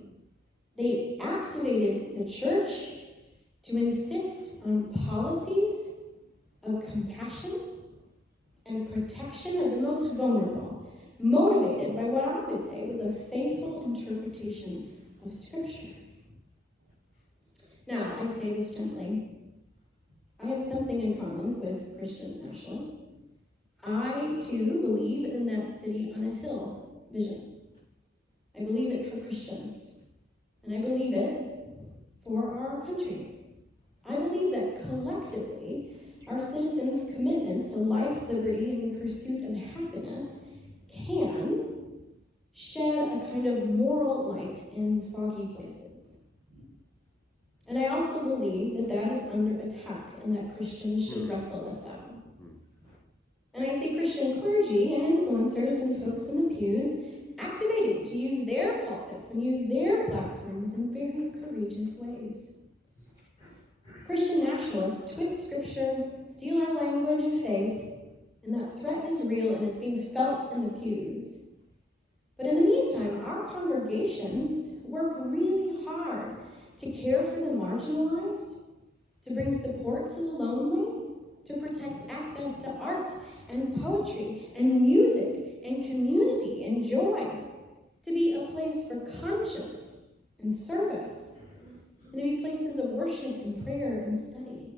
They activated the church to insist on policies of compassion and protection of the most vulnerable, motivated by what I would say was a faithful interpretation of Scripture. Now, I say this gently. I have something in common with Christian Nationalists. I, too, believe in that city on a hill vision. I believe it for Christians. And I believe it for our country. I believe that collectively, our citizens' commitments to life, liberty, and the pursuit of happiness can shed a kind of moral light in foggy places. And I also believe that that is under attack and that Christians should wrestle with that. And I see Christian clergy and influencers and folks in the pews activated to use their pulpits and use their platforms in very courageous ways. Christian nationalists twist Scripture, steal our language of faith, and that threat is real and it's being felt in the pews. But in the meantime, our congregations work really hard to care for the marginalized, to bring support to the lonely, to protect access to art and poetry and music and community and joy, to be a place for conscience and service, and to be places of worship and prayer and study.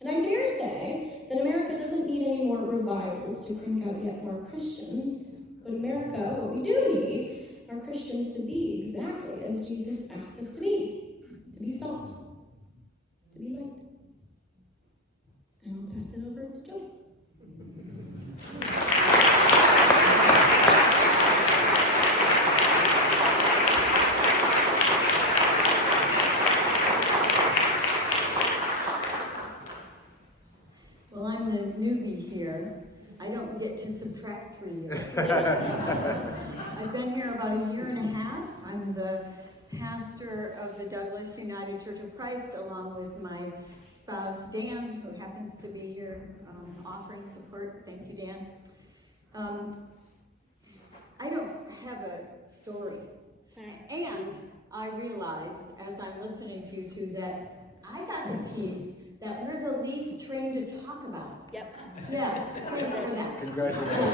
And I dare say that America doesn't need any more revivals to crank out yet more Christians, but America, what we do need are Christians to be exactly as Jesus asked us to be salt, to be light. And I'll pass it over to Jody. Well, I'm the newbie here, to subtract 3 years. I've been here about a year and a half. I'm the pastor of the Douglas United Church of Christ, along with my spouse, Dan, who happens to be here offering support. Thank you, Dan. I don't have a story. And I realized, as I'm listening to you two, that I got the piece that we're the least trained to talk about. Yep. Yeah, thanks for that. Congratulations.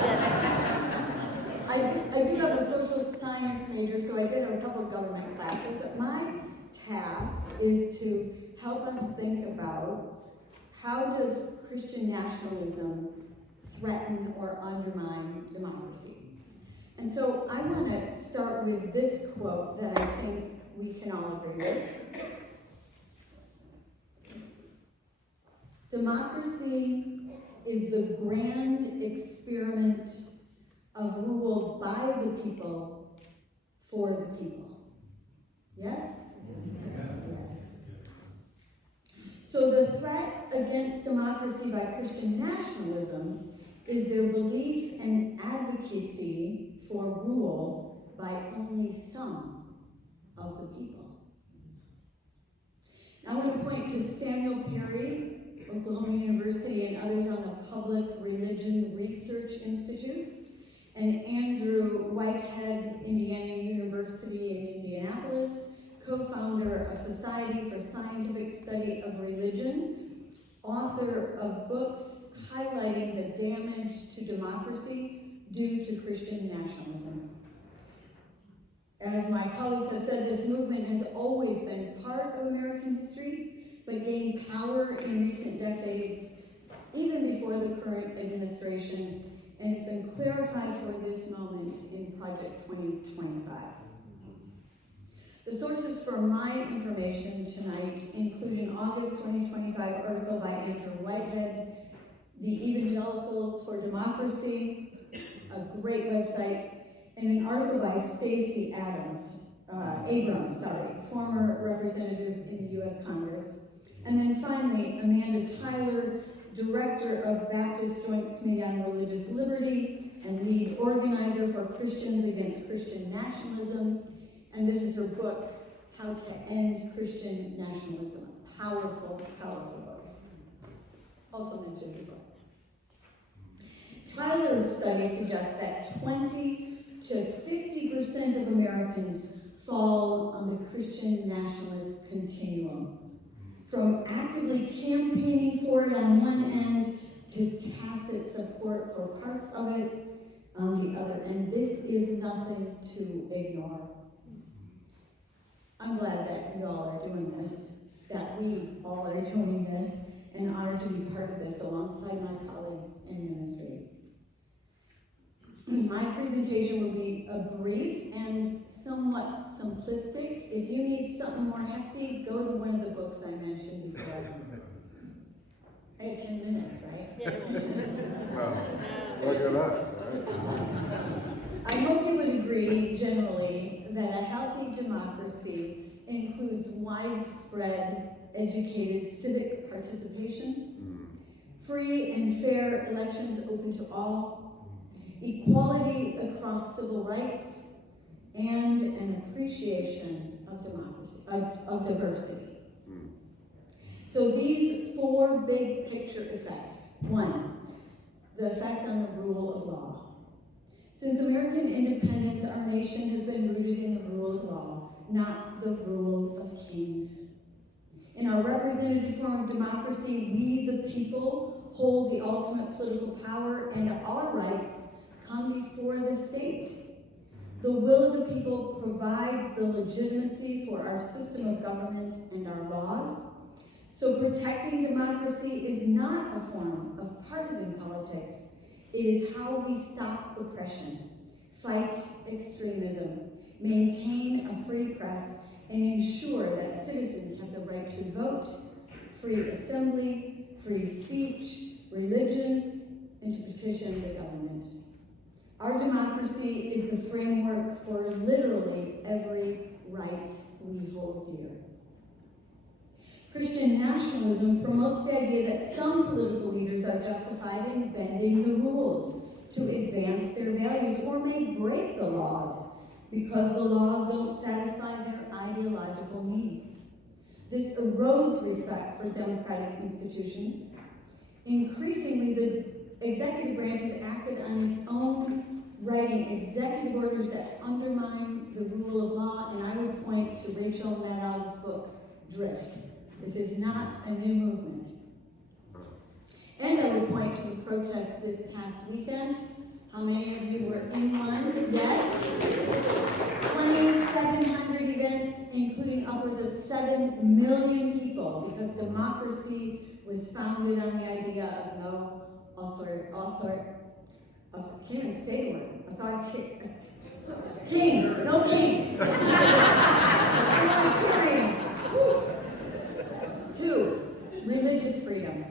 I do have a social science major, so I did have a couple of government classes, but my task is to help us think about how does Christian nationalism threaten or undermine democracy. And so I want to start with this quote that I think we can all agree with. Democracy is the grand experiment of rule by the people for the people. Yes? Yes. So the threat against democracy by Christian nationalism is their belief and advocacy for rule by only some of the people. I want to point to Samuel Perry, Oklahoma University, and others on the Public Religion Research Institute, and Andrew Whitehead, Indiana University in Indianapolis, co-founder of Society for Scientific Study of Religion, author of books highlighting the damage to democracy due to Christian nationalism. As my colleagues have said, this movement has always been part of American history, but gained power in recent decades, even before the current administration, and it's been clarified for this moment in Project 2025. The sources for my information tonight include an August 2025 article by Andrew Whitehead, The Evangelicals for Democracy, a great website, and an article by Stacey Abrams, former representative in the U.S. Congress. And then finally, Amanda Tyler, Director of Baptist Joint Committee on Religious Liberty and lead organizer for Christians Against Christian Nationalism. And this is her book, How to End Christian Nationalism. Powerful, powerful book. Also mentioned before. Tyler's study suggests that 20 to 50% of Americans fall on the Christian nationalist continuum, from actively campaigning for it on one end to tacit support for parts of it on the other. And this is nothing to ignore. I'm glad that you all are doing this, that we all are doing this, and honored to be part of this alongside my colleagues in ministry. My presentation will be a brief and somewhat simplistic. If you need something more hefty, go to one of the books I mentioned before. I have 10 minutes, right? Well, look at us, right? I hope you would agree, generally, that a healthy democracy includes widespread, educated civic participation, free and fair elections open to all, equality across civil rights, and an appreciation of democracy, of diversity. So these four big picture effects. One, the effect on the rule of law. Since American independence, our nation has been rooted in the rule of law, not the rule of kings. In our representative form of democracy, we, the people, hold the ultimate political power, and our rights come before the state. The will of the people provides the legitimacy for our system of government and our laws. So protecting democracy is not a form of partisan politics. It is how we stop oppression, fight extremism, maintain a free press, and ensure that citizens have the right to vote, free assembly, free speech, religion, and to petition the government. Our democracy is the framework for literally every right we hold dear. Christian nationalism promotes the idea that some political leaders are justified in bending the rules, to advance their values, or may break the laws because the laws don't satisfy their ideological needs. This erodes respect for democratic institutions. Increasingly, the executive branch has acted on its own, writing executive orders that undermine the rule of law, and I would point to Rachel Maddow's book, Drift. This is not a new movement. And I would point to the protest this past weekend. How many of you were in one? Yes? 2,700 events, including upwards of 7 million people, because democracy was founded on the idea of no can't even say the word. King, no king. Authoritarian. 2, religious freedom.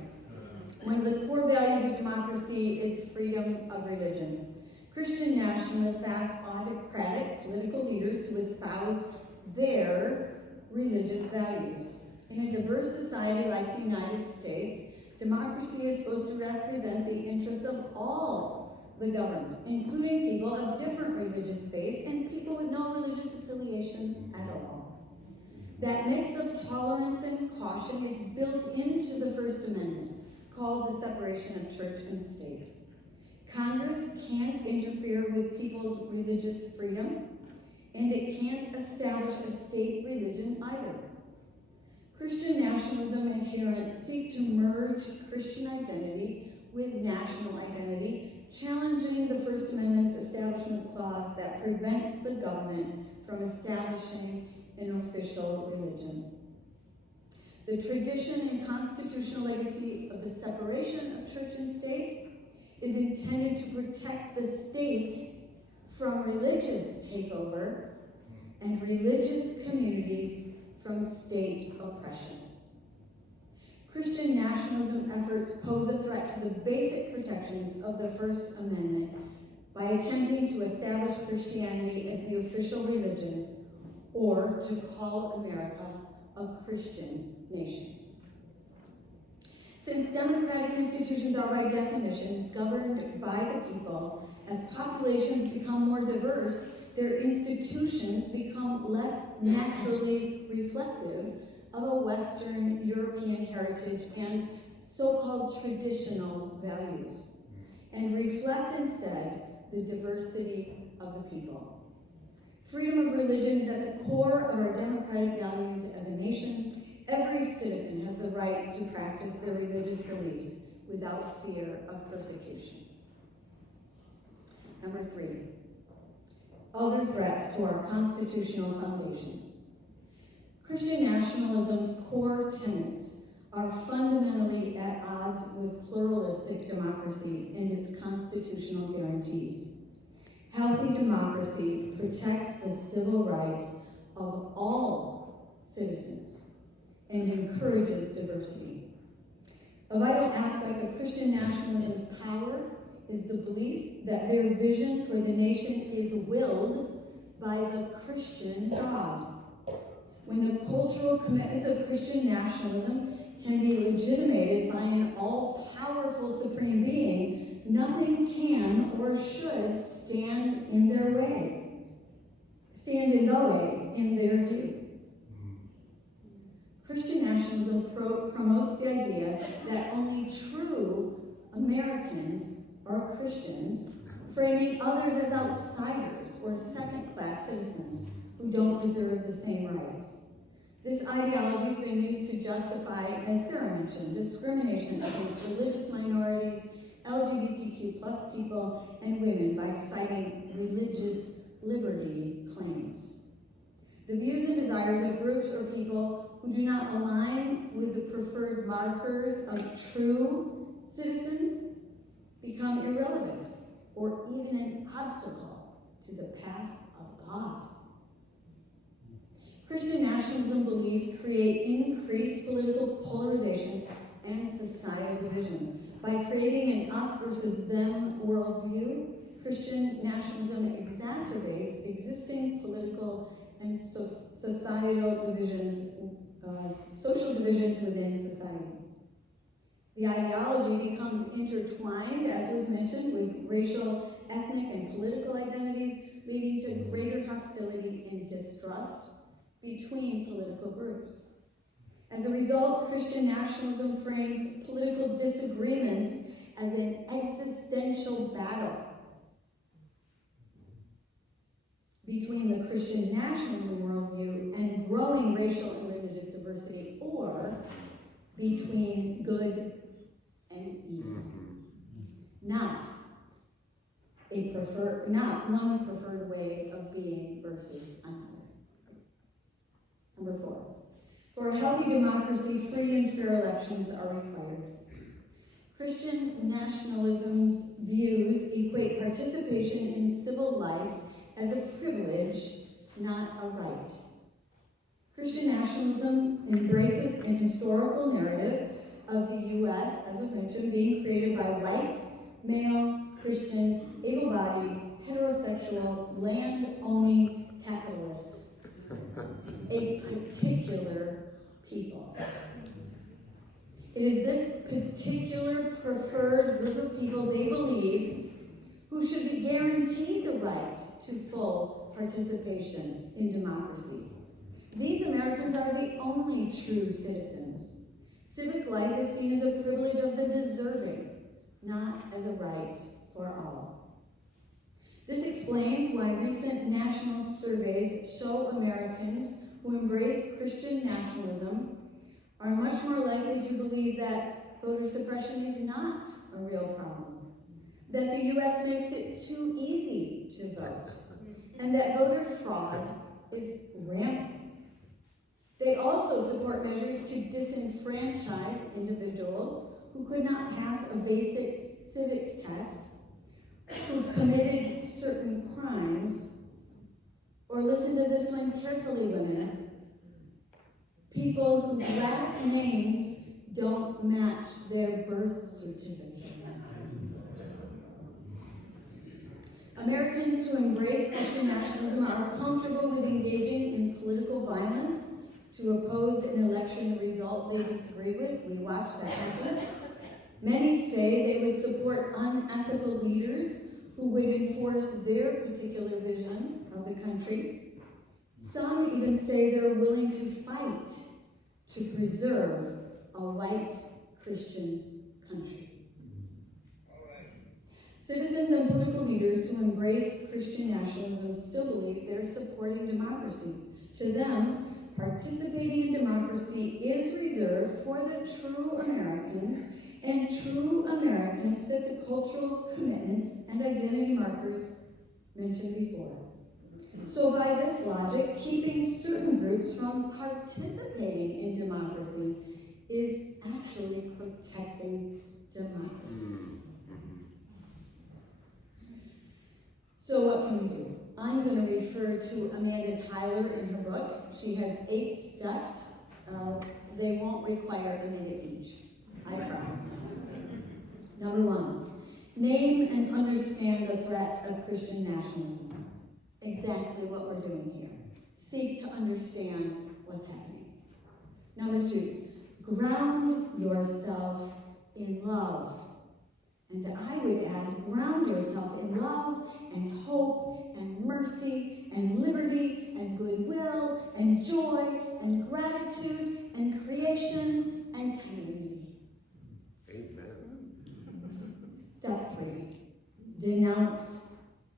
One of the core values of democracy is freedom of religion. Christian nationalists back autocratic political leaders who espouse their religious values. In a diverse society like the United States, democracy is supposed to represent the interests of all the governed, including people of different religious faiths and people with no religious affiliation at all. That mix of tolerance and caution is built into the First Amendment, called the separation of church and state. Congress can't interfere with people's religious freedom, and it can't establish a state religion either. Christian nationalism adherents seek to merge Christian identity with national identity, challenging the First Amendment's Establishment Clause that prevents the government from establishing an official religion. The tradition and constitutional legacy of the separation of church and state is intended to protect the state from religious takeover and religious communities from state oppression. Christian nationalism efforts pose a threat to the basic protections of the First Amendment by attempting to establish Christianity as the official religion, or to call America a Christian nation. Since democratic institutions are by definition governed by the people, as populations become more diverse, their institutions become less naturally reflective of a Western European heritage and so-called traditional values, and reflect instead the diversity of the people. Freedom of religion is at the core of our democratic values as a nation. Every citizen has the right to practice their religious beliefs without fear of persecution. Number 3, other threats to our constitutional foundations. Christian nationalism's core tenets are fundamentally at odds with pluralistic democracy and its constitutional guarantees. Healthy democracy protects the civil rights of all citizens and encourages diversity. A vital aspect of Christian nationalism's power is the belief that their vision for the nation is willed by the Christian God. When the cultural commitments of Christian nationalism can be legitimated by an all-powerful supreme being, nothing can or should stand in the way, in their view. Christian nationalism promotes the idea that only true Americans are Christians, framing others as outsiders or second-class citizens who don't deserve the same rights. This ideology has been used to justify, as Sarah mentioned, discrimination against religious minorities, LGBTQ plus people, and women by citing religious liberty claims. The views and desires of groups or people who do not align with the preferred markers of true citizens become irrelevant or even an obstacle to the path of God. Christian nationalism beliefs create increased political polarization and societal division. By creating an us versus them worldview, Christian nationalism exacerbates existing political and societal divisions, social divisions within society. The ideology becomes intertwined, as was mentioned, with racial, ethnic, and political identities, leading to greater hostility and distrust between political groups. As a result, Christian nationalism frames political disagreements as an existential battle between the Christian nationalism worldview and growing racial and religious diversity, or between good and evil. Not one preferred way of being versus another. Number 4. For a healthy democracy, free and fair elections are required. Christian nationalism's views equate participation in civil life as a privilege, not a right. Christian nationalism embraces an historical narrative of the U.S., as was mentioned, being created by white, male, Christian, able-bodied, heterosexual, land-owning capitalists, a particular people. It is this particular preferred group of people, they believe, who should be guaranteed the right to full participation in democracy. These Americans are the only true citizens. Civic life is seen as a privilege of the deserving, not as a right for all. This explains why recent national surveys show Americans who embrace Christian nationalism are much more likely to believe that voter suppression is not a real problem, that the U.S. makes it too easy to vote, and that voter fraud is rampant. They also support measures to disenfranchise individuals who could not pass a basic civics test, who've committed certain crimes, or listen to this one carefully, women, people whose last names don't match their birth certificates. Americans who embrace Christian nationalism are comfortable with engaging in political violence to oppose an election result they disagree with. We watch that happen. Many say they would support unethical leaders who would enforce their particular vision of the country. Some even say they're willing to fight to preserve a white Christian country. Citizens and political leaders who embrace Christian nationalism still believe they're supporting democracy. To them, participating in democracy is reserved for the true Americans, and true Americans fit the cultural commitments and identity markers mentioned before. So by this logic, keeping certain groups from participating in democracy is actually protecting democracy. So what can we do? I'm going to refer to Amanda Tyler in her book. She has 8 steps. They won't require a minute each, I promise. Number 1, name and understand the threat of Christian nationalism. Exactly what we're doing here. Seek to understand what's happening. Number 2, ground yourself in love. And I would add, ground yourself in love and hope and mercy and liberty and goodwill and joy and gratitude and creation and community. Amen. Step 3, denounce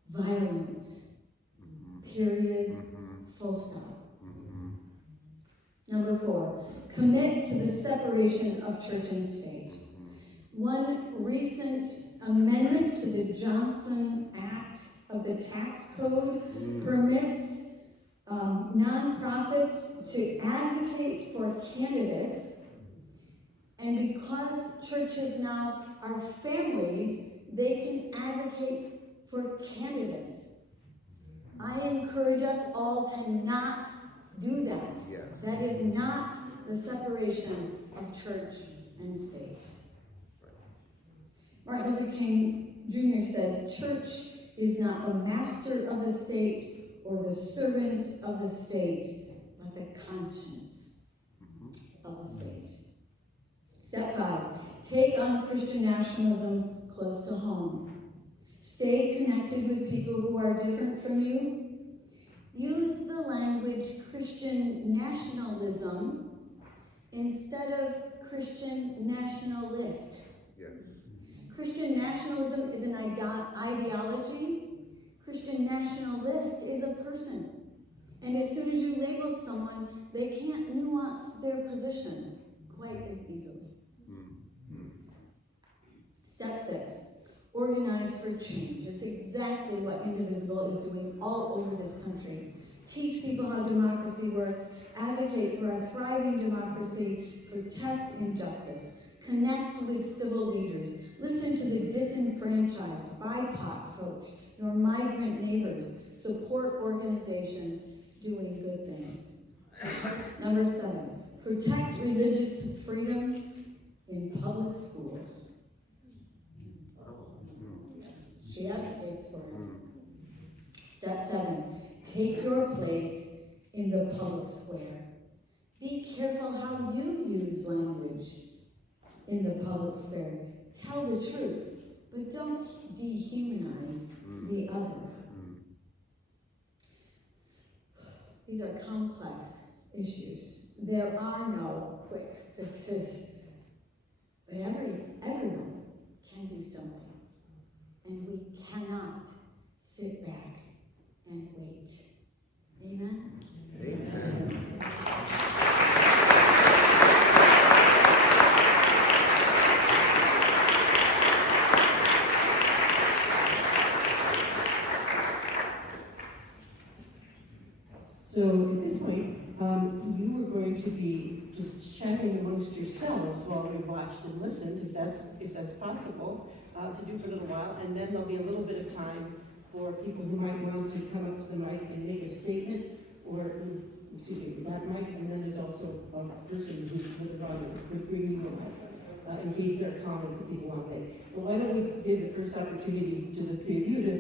violence. Period. Full stop. Number 4, commit to the separation of church and state. One recent amendment to the Johnson Act of the Tax Code permits nonprofits to advocate for candidates, and because churches now are families, they can advocate for candidates. I encourage us all to not do that. Yes. That is not the separation of church and state. Martin Luther King Jr. said, church is not the master of the state or the servant of the state, but the conscience of the state. Step 5, Take on Christian nationalism close to home. Stay connected with people who are different from you. Use the language Christian nationalism instead of Christian nationalist. Yes. Christian nationalism is an ideology. Christian nationalist is a person. And as soon as you label someone, they can't nuance their position quite as easily. Step 6, organize for change. That's exactly what Indivisible is doing all over this country. Teach people how democracy works, advocate for a thriving democracy, protest injustice, connect with civil leaders, listen to the disenfranchised, BIPOC folks, your migrant neighbors, support organizations doing good things. Number 7, protect religious freedom in public schools. She advocates for it. Step 7, take your place in the public square. Be careful how you use language in the public square. Tell the truth, but don't dehumanize the other. These are complex issues. There are no quick fixes, but everyone can do something. And we cannot sit back and wait. Amen? Amen. So at this point, you are going to be just chatting amongst yourselves while we watched and listened, if that's possible, to do for a little while, and then there'll be a little bit of time for people who might want to come up to the mic and make a statement, or that mic, and then there's also a person who's with the audio who's bringing you up, in case there are comments that people want to make. But why don't we give the first opportunity to the three of you to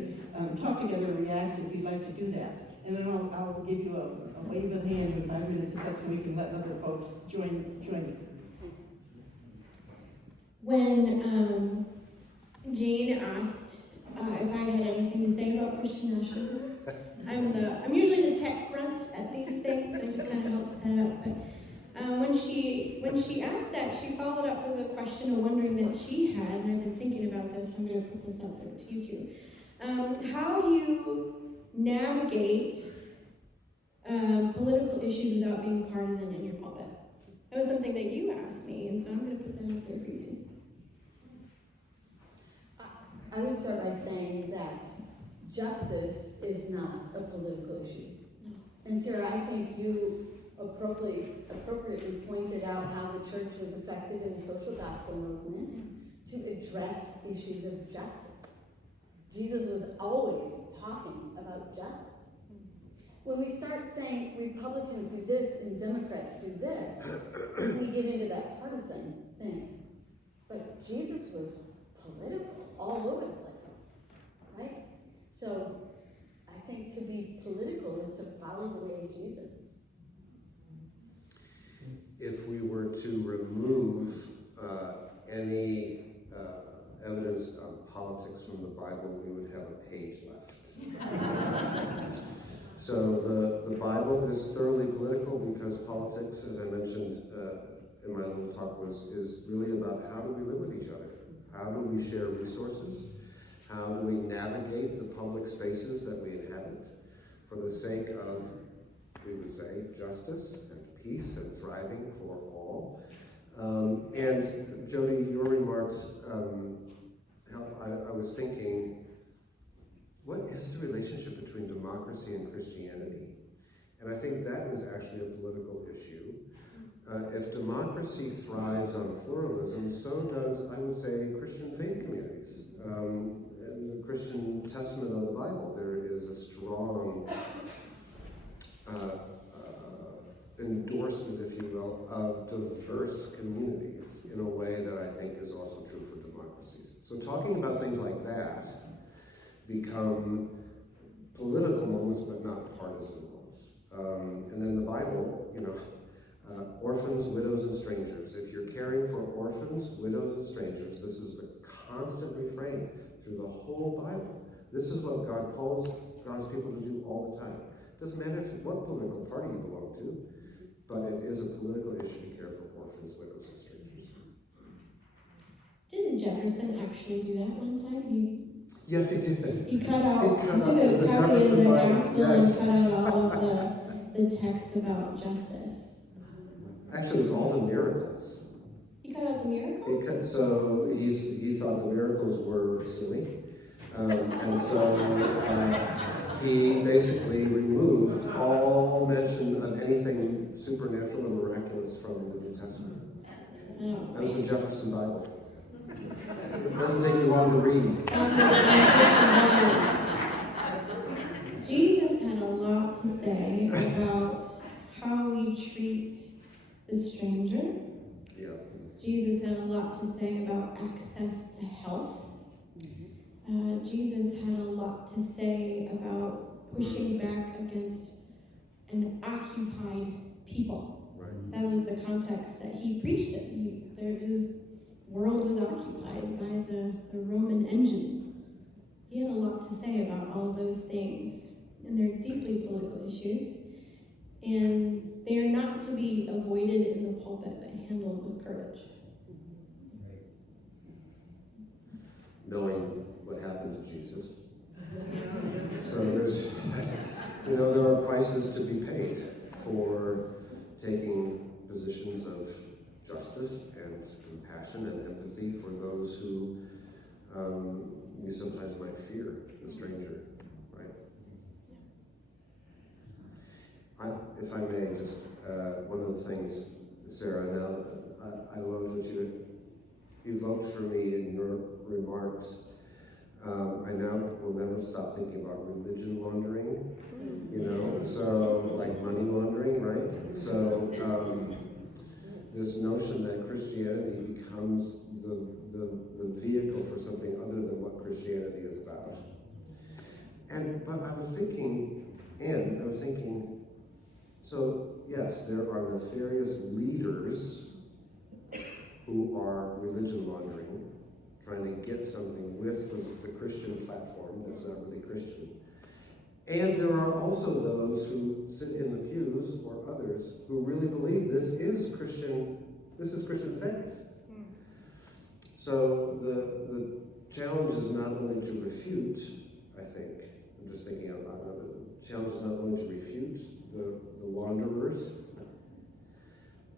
talk together, react, if you'd like to do that. And then I'll give you a wave of hand when 5 minutes is up so we can let other folks join you. When Jane asked if I had anything to say about Christian nationalism, I'm usually the tech grunt at these things. I just kind of help set it up. But when she asked that, she followed up with a question, a wondering that she had, and I've been thinking about this. I'm going to put this up there to you too. How do you navigate political issues without being partisan in your pulpit? That was something that you asked me, and so I'm going to put that up there for you too. I would start by saying that justice is not a political issue. And Sarah, I think you appropriately pointed out how the church was effective in the social gospel movement to address issues of justice. Jesus was always talking about justice. When we start saying Republicans do this and Democrats do this, we get into that partisan thing. But Jesus was political all over the place, right? So I think to be political is to follow the way of Jesus. If we were to remove any evidence of politics from the Bible, we would have a page left. So the Bible is thoroughly political because politics, as I mentioned in my little talk, is really about how do we live with each other? How do we share resources? How do we navigate the public spaces that we inhabit for the sake of, we would say, justice and peace and thriving for all? And Jody, your remarks, I was thinking, what is the relationship between democracy and Christianity? And I think that is actually a political issue. If democracy thrives on pluralism, so does, I would say, Christian faith communities. In the Christian Testament of the Bible, there is a strong endorsement, if you will, of diverse communities in a way that I think is also true for democracies. So talking about things like that become political moments, but not partisan moments. And then the Bible, Orphans, widows, and strangers. If you're caring for orphans, widows, and strangers, this is the constant refrain through the whole Bible. This is what God calls God's people to do all the time. Doesn't matter what political party you belong to, but it is a political issue to care for orphans, widows, and strangers. Didn't Jefferson actually do that one time? Yes, he did. He cut out, He he cut took out a the copy of Jefferson the Bible, gospel yes. and cut out all of the text about justice. Actually, it was all the miracles. He cut out the miracles? So he thought the miracles were silly. And so he basically removed all mention of anything supernatural and miraculous from the New Testament. Oh. That was the Jefferson Bible. It doesn't take you long to read. Jesus had a lot to say about how we treat the stranger. Yeah. Jesus had a lot to say about access to health. Jesus had a lot to say about pushing back against an occupied people. Right. That was the context that he preached in. His world was occupied by the Roman engine. He had a lot to say about all those things, and they're deeply political issues, and they are not to be avoided in the pulpit, but handled with courage. Knowing what happened to Jesus. So there's, there are prices to be paid for taking positions of justice and compassion and empathy for those who you sometimes might fear, the stranger, right? If I may, just one of the things, Sarah, now I love what you evoked for me in your remarks. I now will never stop thinking about religion laundering, so like money laundering, right? So this notion that Christianity becomes the vehicle for something other than what Christianity is about. But I was thinking, so yes, there are nefarious leaders who are religion laundering, trying to get something with the Christian platform that's not really Christian. And there are also those who sit in the pews, or others, who really believe this is Christian faith. So the challenge is not only to refute, I think, I'm just thinking out loud, the challenge is not only to refute the launderers,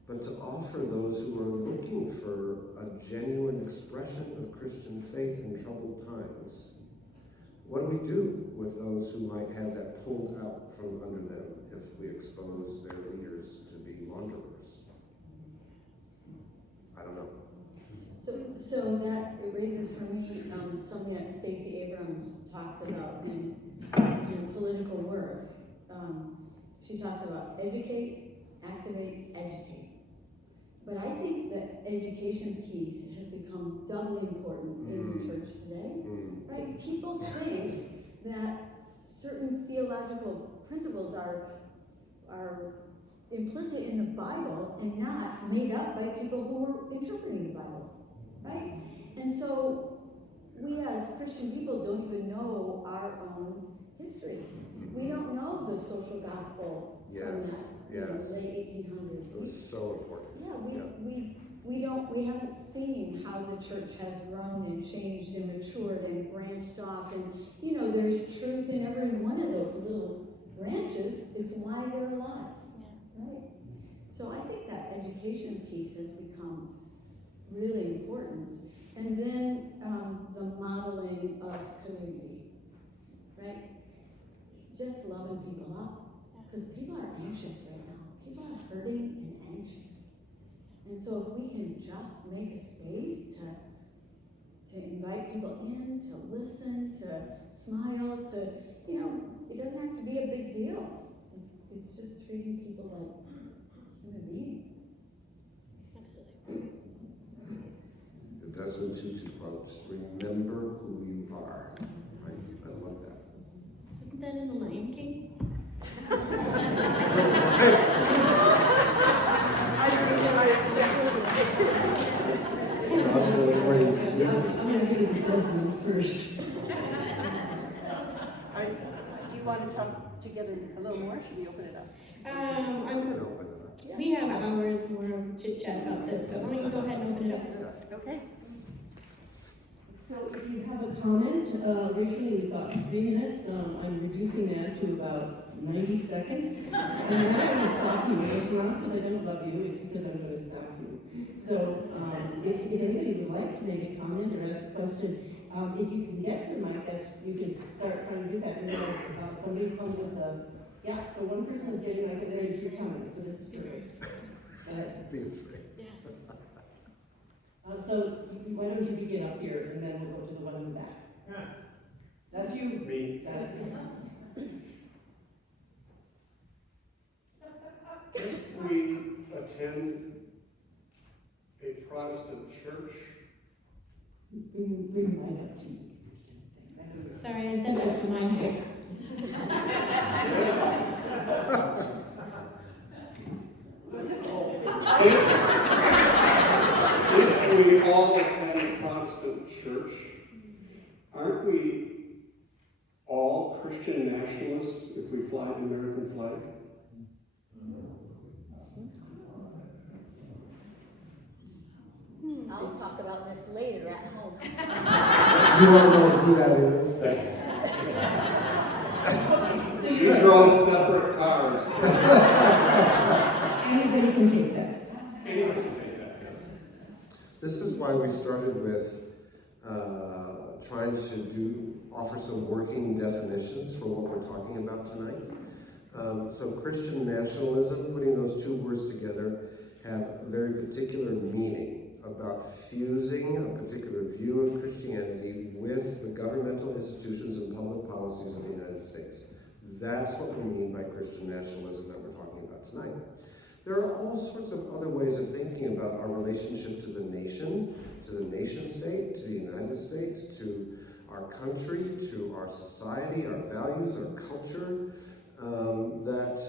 but to offer those who are looking for a genuine expression of Christian faith in troubled times. What do we do with those who might have that pulled out from under them if we expose their leaders to be launderers? I don't know. So that raises for me something that Stacey Abrams talks about in political work. She talks about educate, activate, agitate. But I think that education piece has become doubly important in the church today. Right? People think that certain theological principles are implicit in the Bible and not made up by people who are interpreting the Bible. Right? And so we as Christian people don't even know our own history. We don't know the social gospel from the late 1800s. It's so important. We haven't seen how the church has grown and changed and matured and branched off, and there's truth in every one of those little branches. It's why they're alive, right? So I think that education piece has become really important, and then the modeling of community, right? Just loving people up, because people are anxious right now. People are hurting and anxious. And so if we can just make a space to invite people in, to listen, to smile, it doesn't have to be a big deal. It's just treating people like human beings. Absolutely. The Desmond Tutu quote, remember who you are. I love that. Isn't that in The Lion King? first. Do you want to talk together a little more? Should we open it up? We have hours more of chit chat about this, but why don't you go ahead and open it up? Okay. So if you have a comment, originally we thought 3 minutes. I'm reducing that to about 90 seconds. And then I'm going to stop you. It's not because I don't love you, it's because I'm going to stop you. So if anybody would like to make a comment or ask a question, if you can get to the mic, you can start trying to do that. And then somebody comes with a, so one person is getting like a very free comment, so this is great. Be afraid. So why don't you begin up here, and then we'll go to the one in the back. That's you. Me. That's you. If we attend a Protestant church, Bring mine up to you. Sorry, I said that to my hair. if we all attend a Protestant church, aren't we all Christian nationalists if we fly the American flag? I'll talk about this later at home. Do you want to know who that is? These are all separate cars. Anybody can take that. Anyone can take that, yes. This is why we started with trying to offer some working definitions for what we're talking about tonight. So Christian nationalism, putting those two words together, have a very particular meaning about fusing a particular view of Christianity with the governmental institutions and public policies of the United States. That's what we mean by Christian nationalism that we're talking about tonight. There are all sorts of other ways of thinking about our relationship to the nation state, to the United States, to our country, to our society, our values, our culture, that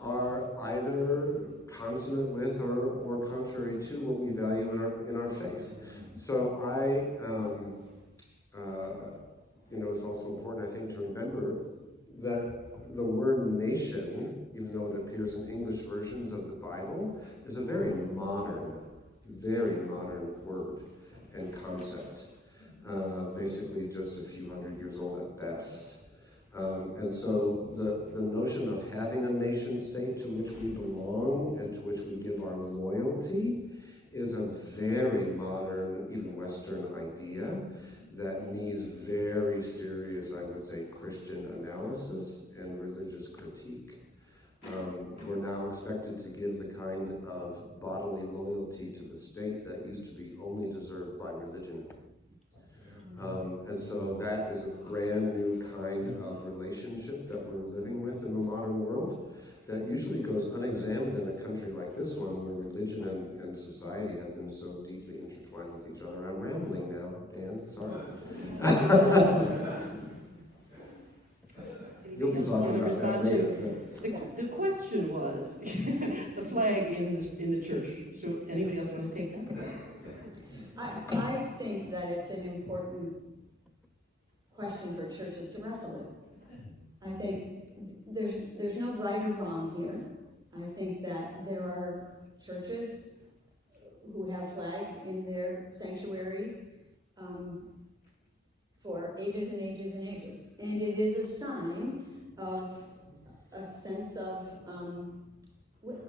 are either consonant with or contrary to what we value in our faith. So it's also important, I think, to remember that the word nation, even though it appears in English versions of the Bible, is a very modern word and concept. Basically just a few hundred years old at best. And so the notion of having a nation state to which we belong and to which we give our loyalty is a very modern, even Western idea that needs very serious, I would say, Christian analysis and religious critique. We're now expected to give the kind of bodily loyalty to the state that used to be only deserved by religion. And so that is a brand new kind of relationship that we're living with in the modern world that usually goes unexamined in a country like this one where religion and society have been so deeply intertwined with each other. I'm rambling now, Dan, sorry. You'll be talking about that later. The question was the flag in the church. So anybody else want to take that? I think that it's an important question for churches to wrestle with. I think there's no right or wrong here. I think that there are churches who have flags in their sanctuaries for ages and ages and ages. And it is a sign of a sense of,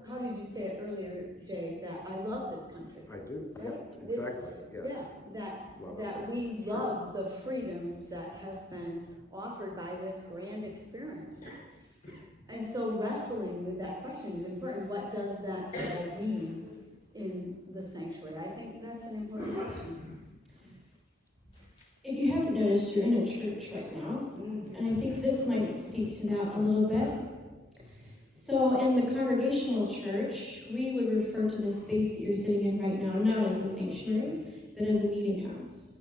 how did you say it earlier, Jay, that I love this country? I do, exactly, yes. That we love the freedoms that have been offered by this grand experience. And so wrestling with that question is important. What does that flag mean in the sanctuary? I think that's an important question. If you haven't noticed, you're in a church right now, and I think this might speak to that a little bit. So in the Congregational church, we would refer to the space that you're sitting in right now not as a sanctuary, but as a meeting house.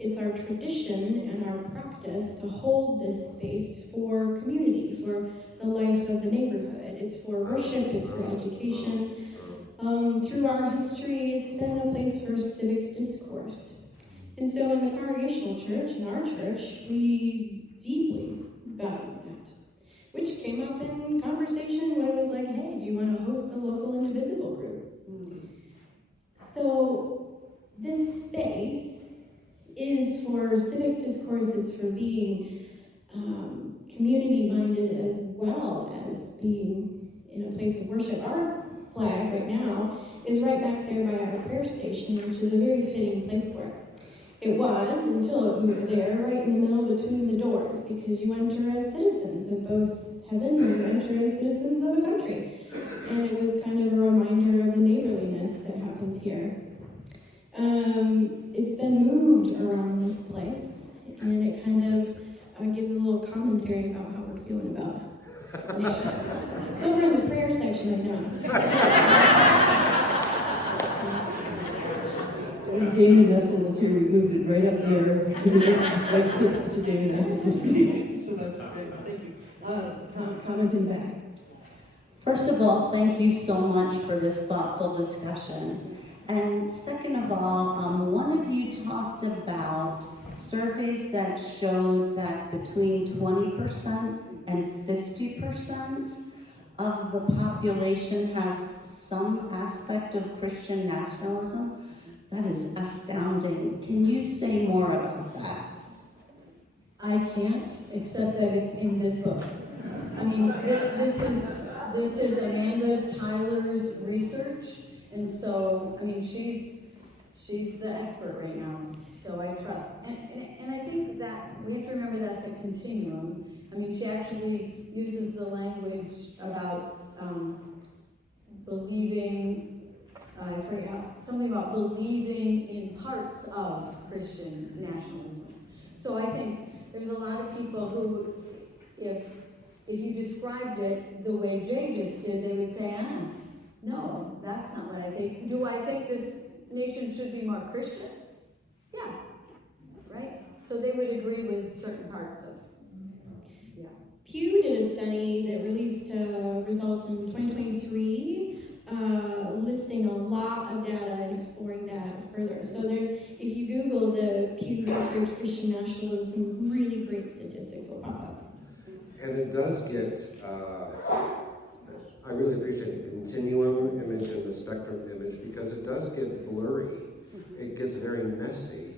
It's our tradition and our practice to hold this space for community, for the life of the neighborhood. It's for worship, it's for education. Through our history, it's been a place for civic discourse. And so in the Congregational Church, in our church, we deeply value that, which came up in conversation when it was like, hey, do you want to host a local Indivisible group? So this space is for civic discourse, it's for being community-minded as well as being in a place of worship. Our flag right now is right back there by our prayer station, which is a very fitting place for it. It was until it moved there, right in the middle between the doors, because you enter as citizens of both heaven and you enter as citizens of a country. And it was kind of a reminder of the neighborliness that happens here. It's been moved around this place, and it kind of gives a little commentary about how we're feeling about the nation. It's over in the prayer section right now. When David Nessel was here, we moved it right up there, next to David Nessel to speak. So that's great. Thank you. Commenting back. First of all, thank you so much for this thoughtful discussion. And second of all, one of you talked about surveys that showed that between 20% and 50% of the population have some aspect of Christian nationalism. That is astounding. Can you say more about that? I can't, except that it's in this book. I mean, this is Amanda Tyler's research, and so, I mean, she's the expert right now, so I trust. And I think that we have to remember that's a continuum. I mean, she actually uses the language about believing, I forgot, something about believing in parts of Christian nationalism. So I think there's a lot of people who, if you described it the way Jay just did, they would say, no, that's not what I think. Do I think this nation should be more Christian? Yeah, right? So they would agree with certain parts of, yeah. Pew did a study that released results in 2023, listing a lot of data and exploring that further. So if you Google the Pew Research Christian Nationalism, some really great statistics will pop up. And it does get, I really appreciate the continuum image and the spectrum image, because it does get blurry. It gets very messy.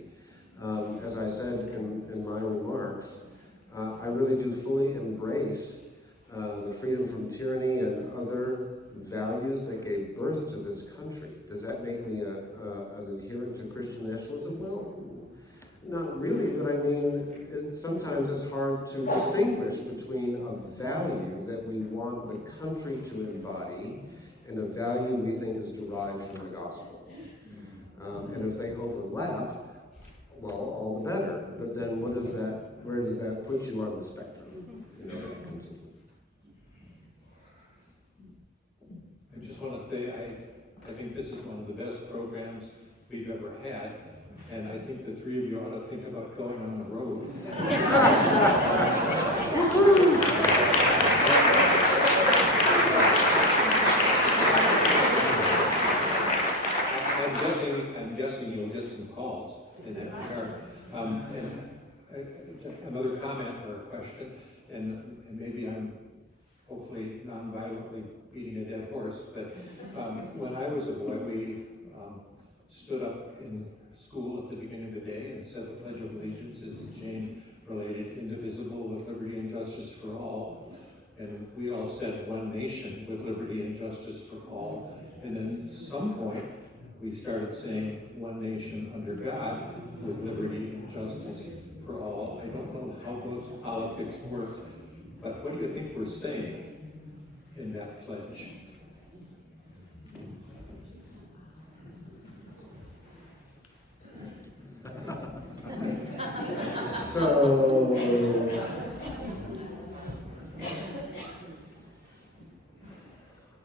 As I said in my remarks, I really do fully embrace the freedom from tyranny and other values that gave birth to this country. Does that make me an adherent to Christian nationalism? Well, not really, but I mean, sometimes it's hard to distinguish between a value that we want the country to embody and a value we think is derived from the gospel. And if they overlap, well, all the better. But then where does that put you on the spectrum? You know, that comes in. I just want to say, I think this is one of the best programs we've ever had, and I think the three of you ought to think about going on the road. I'm guessing you'll get some calls in that regard. Another comment or a question, and maybe I'm hopefully non-violently beating a dead horse, but when I was a boy, we stood up in school at the beginning of the day and said the Pledge of Allegiance, as Jane related, indivisible with liberty and justice for all. And we all said one nation with liberty and justice for all. And then at some point, we started saying one nation under God with liberty and justice for all. I don't know how those politics work, but what do you think we're saying in that pledge? So,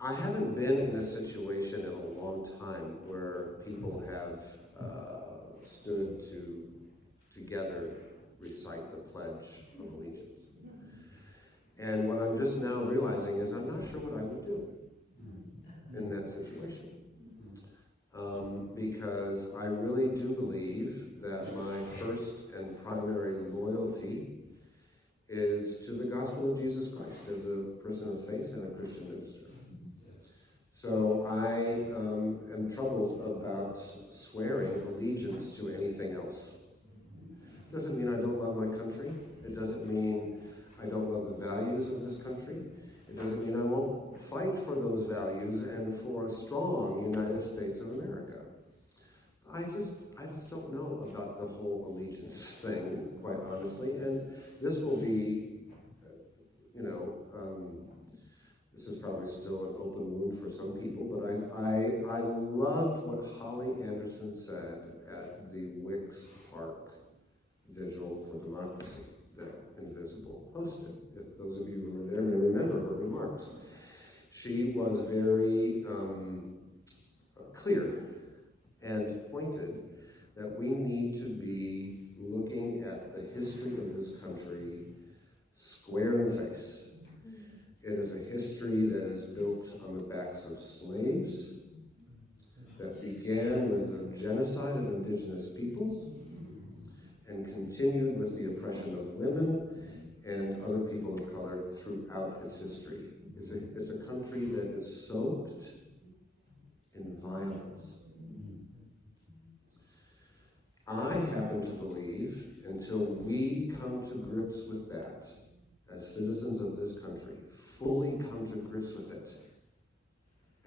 I haven't been in this situation in a long time where people have stood to together recite the Pledge of Allegiance. And what I'm just now realizing is I'm not sure what I would do in that situation. Because I really do believe that my It doesn't mean I don't love my country. It doesn't mean I don't love the values of this country. It doesn't mean I won't fight for those values and for a strong United States of America. I just don't know about the whole allegiance thing, quite honestly. And this will be, this is probably still an open wound for some people, but I loved what Holly Anderson said at the Wicks Park Vigil for Democracy that Indivisible hosted. If those of you who were there may remember her remarks. She was very clear and pointed that we need to be looking at the history of this country square in the face. It is a history that is built on the backs of slaves, that began with the genocide of indigenous peoples, and continued with the oppression of women and other people of color throughout its history. It's a country that is soaked in violence. I happen to believe, until we come to grips with that, as citizens of this country, fully come to grips with it,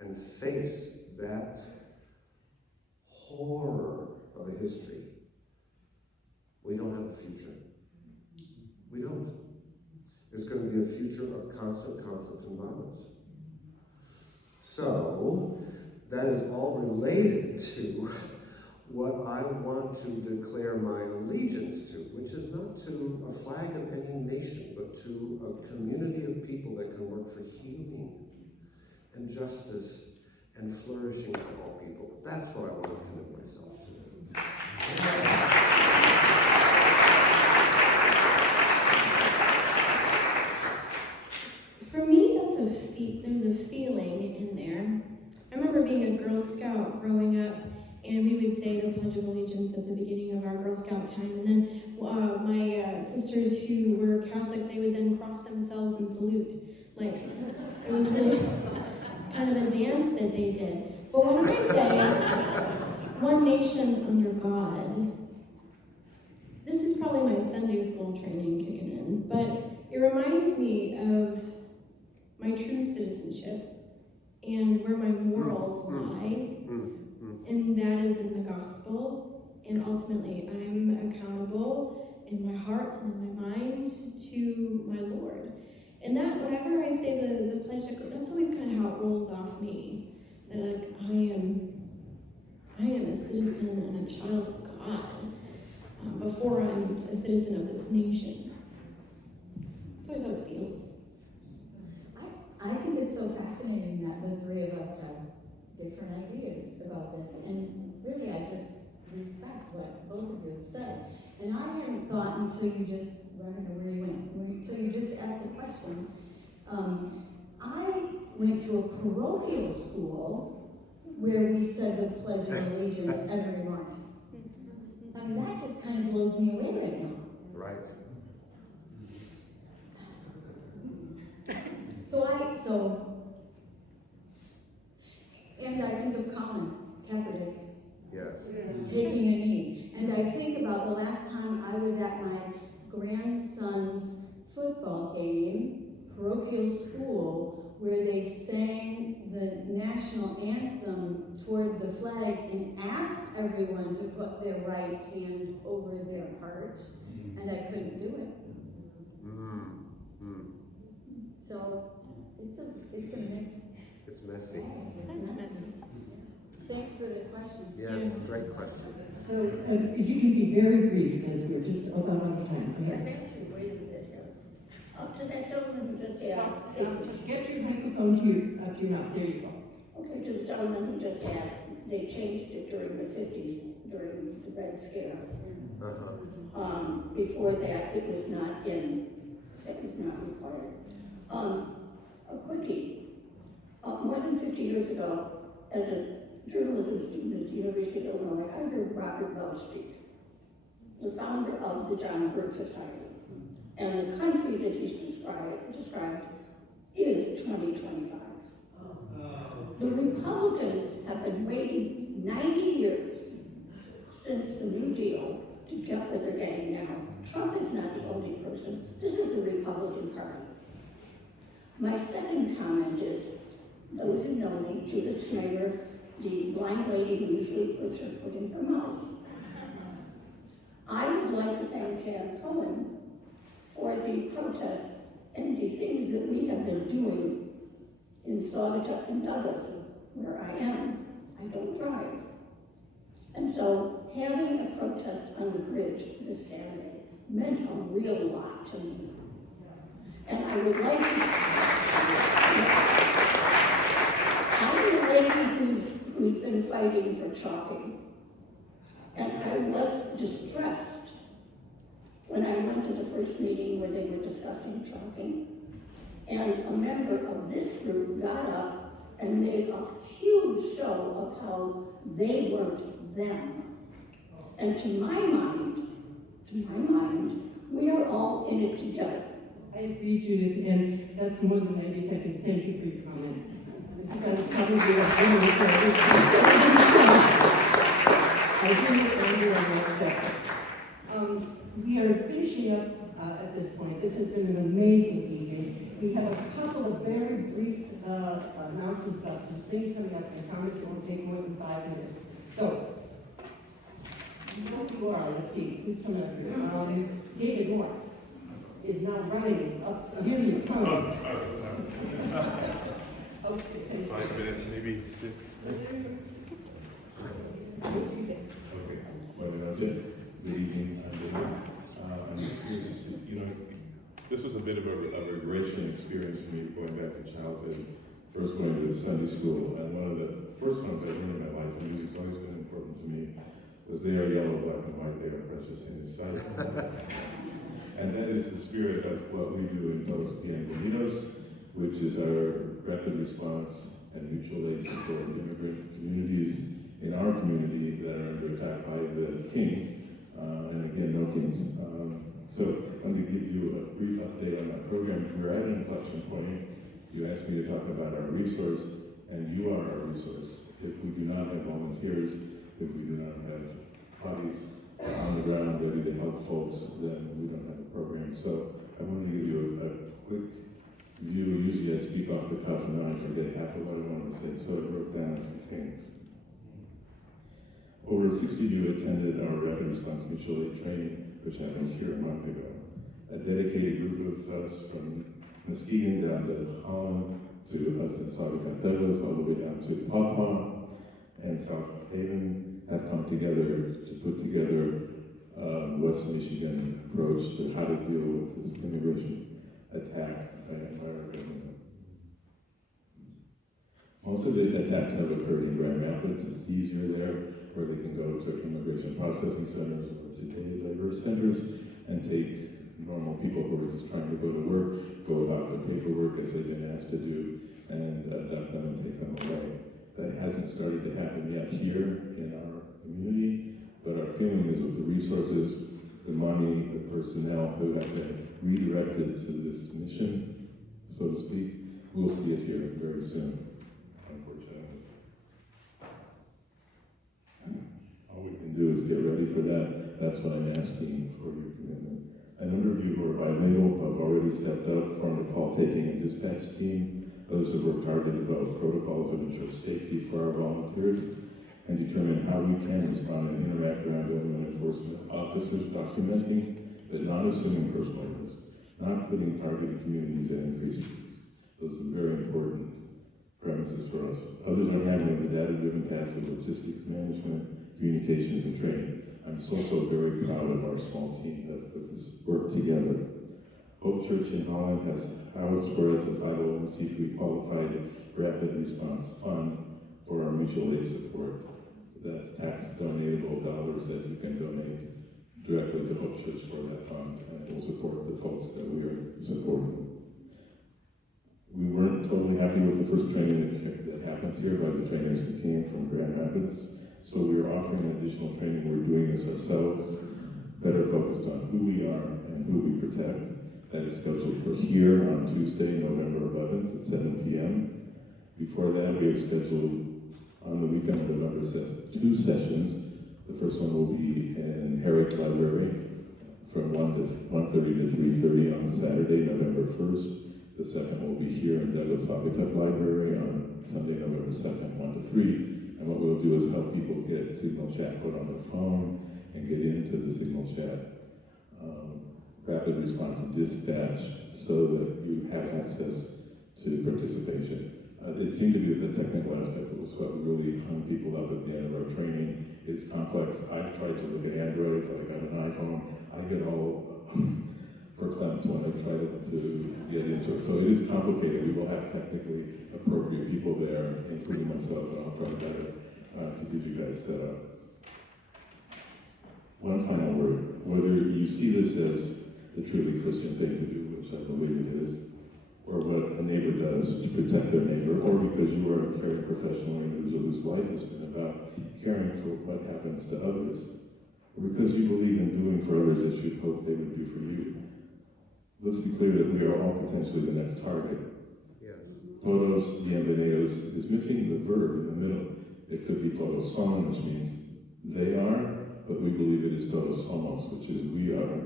and face that horror of a history, we don't have a future. We don't. It's going to be a future of constant conflict and violence. So, that is all related to what I want to declare my allegiance to, which is not to a flag of any nation, but to a community of people that can work for healing and justice and flourishing for all people. That's what I want to commit myself to. For me, there's a feeling in there. I remember being a Girl Scout growing up, and we would say the Pledge of Allegiance at the beginning of our Girl Scout time. And then my sisters who were Catholic, they would then cross themselves and salute. Like, it was really kind of a dance that they did. But when I say one nation under God, this is probably my Sunday school training kicking in, but it reminds me of my true citizenship and where my morals lie. And that is in the gospel, and ultimately I'm accountable in my heart and in my mind to my Lord. And that, whenever I say the pledge, that's always kind of how it rolls off me. That like, I am a citizen and a child of God before I'm a citizen of this nation. That's always how it feels. I think it's so fascinating that the three of us have different ideas about this, and really I just respect what both of you have said. And I hadn't thought until you just, I don't know where you went, until you just asked the question. I went to a parochial school where we said the Pledge of Allegiance every morning. I mean, that just kind of blows me away right now. Right. And I think of Colin Kaepernick Yes. taking a knee. And I think about the last time I was at my grandson's football game, parochial school, where they sang the national anthem toward the flag and asked everyone to put their right hand over their heart, and I couldn't do it. So it's a mix. It's messy. Thanks for the question. Yes, great question. So if you can be very brief, because we're just about out of time. Go ahead. Wait a minute here. Up to that gentleman who just asked. Just get your microphone up to your mouth. There you go. Okay, to the gentleman who just asked, they changed it during the 50s, during the Red Scare. Before that, it was not required. A quickie. More than 50 years ago, as a journalism student at the University of Illinois, I heard Robert Bell speak, the founder of the John Birch Society. And the country that he's described is 2025. The Republicans have been waiting 90 years since the New Deal to get what they're getting now. Trump is not the only person. This is the Republican Party. My second comment is, those who know me, Judith Schneider, the blind lady who usually puts her foot in her mouth. I would like to thank Jan Cohen for the protests and the things that we have been doing in Saugatuck and Douglas, where I am. I don't drive. And so having a protest on the bridge this Saturday meant a real lot to me. And I would like to I'm a lady who's been fighting for chalking. And I was distressed when I went to the first meeting where they were discussing chalking. And a member of this group got up and made a huge show of how they weren't them. And to my mind, we are all in it together. I agree, Judith, and that's more than 90 seconds. Thank you for your comment. This is probably I do agree on that second. We are finishing up at this point. This has been an amazing evening. We have a couple of very brief announcements about some things coming up, and comments that won't take more than 5 minutes. So, you know who you are. Let's see, who's coming up here? David Moore is now running up. Here you come. Okay. 5 minutes, maybe 6. Okay. Well, good evening. This was a bit of a regression experience for me going back to childhood. First going to Sunday school, and one of the first songs I learned in my life, and music's always been important to me, was "They are yellow, black, and white, they are precious in His sight." And that is the spirit of what we do in Todos Bienvenidos, which is our rapid response and mutual aid support of immigrant communities in our community that are under attack by the king, and again, no kings. So let me give you a brief update on that program. We're at an inflection point. You asked me to talk about our resource, and you are our resource. If we do not have volunteers, if we do not have bodies on the ground ready to help folks, then we don't have a program. So I wanted to give you a quick view. Usually I speak off the cuff, and then I forget half of what I wanted to say. So I wrote down a few things. Over 60 of you attended our rapid response mutual aid training, which happened here a month ago. A dedicated group of us from Muskegon down to Holland, to us in Saugatuck, Douglas, all the way down to Pawpaw and South Haven, have come together to put together West Michigan approach to how to deal with this immigration attack by our government. Most of the attacks have occurred in Grand Rapids. It's easier there, where they can go to immigration processing centers or to day labor centers and take normal people who are just trying to go to work, go about their paperwork as they've been asked to do, and dump them and take them away. That hasn't started to happen yet here in our community, but our feeling is with the resources, the money, the personnel who have been redirected to this mission, so to speak, we'll see it here very soon. All we can do is get ready for that. That's what I'm asking for your commitment. A number of you who are bilingual have already stepped up, formed a call-taking and dispatch team. Those have worked hard to develop protocols that ensure safety for our volunteers and determine how we can respond and interact around government enforcement officers, documenting but not assuming personal risk, not putting targeted communities at increased risk. Those are very important premises for us. Others are handling the data-driven tasks of logistics management, communications, and training. I'm so very proud of our small team that put this work together. Hope Church in Holland has housed for us a 501c3 qualified rapid response fund for our mutual aid support. That's tax donatable dollars that you can donate directly to Hope Church for that fund, and it will support the folks that we are supporting. We weren't totally happy with the first training that happened here by the trainers that came from Grand Rapids. So we are offering additional training. We're doing this ourselves, better focused on who we are and who we protect. That is scheduled for here on Tuesday, November 11th at 7 p.m. Before that, we have scheduled on the weekend of November 2 sessions. The first one will be in Harry Historic Library from 1:30 to 3:30 on Saturday, November 1st. The second will be here in Douglas Saugatuck Library on Sunday, November 2nd, 1 to 3. And what we'll do is help people get Signal Chat put on their phone and get into the Signal Chat rapid response and dispatch so that you have access to participation. It seemed to be the technical aspect was what really hung people up at the end of our training. It's complex. I've tried to look at Android, so I got an iPhone. I get all verklempt when I try to get into it. So it is complicated. We will have technically appropriate people there, including myself, and I'll try better to give you guys set up. One final word. Whether you see this as the truly Christian thing to do, which I believe it is, or what a neighbor does to protect their neighbor, or because you are a caring professional individual whose life has been about caring for what happens to others, or because you believe in doing for others as you hope they would do for you. Let's be clear that we are all potentially the next target. Yes. Todos bienvenidos is missing the verb in the middle. It could be todos son, which means they are, but we believe it is todos somos, which is we are.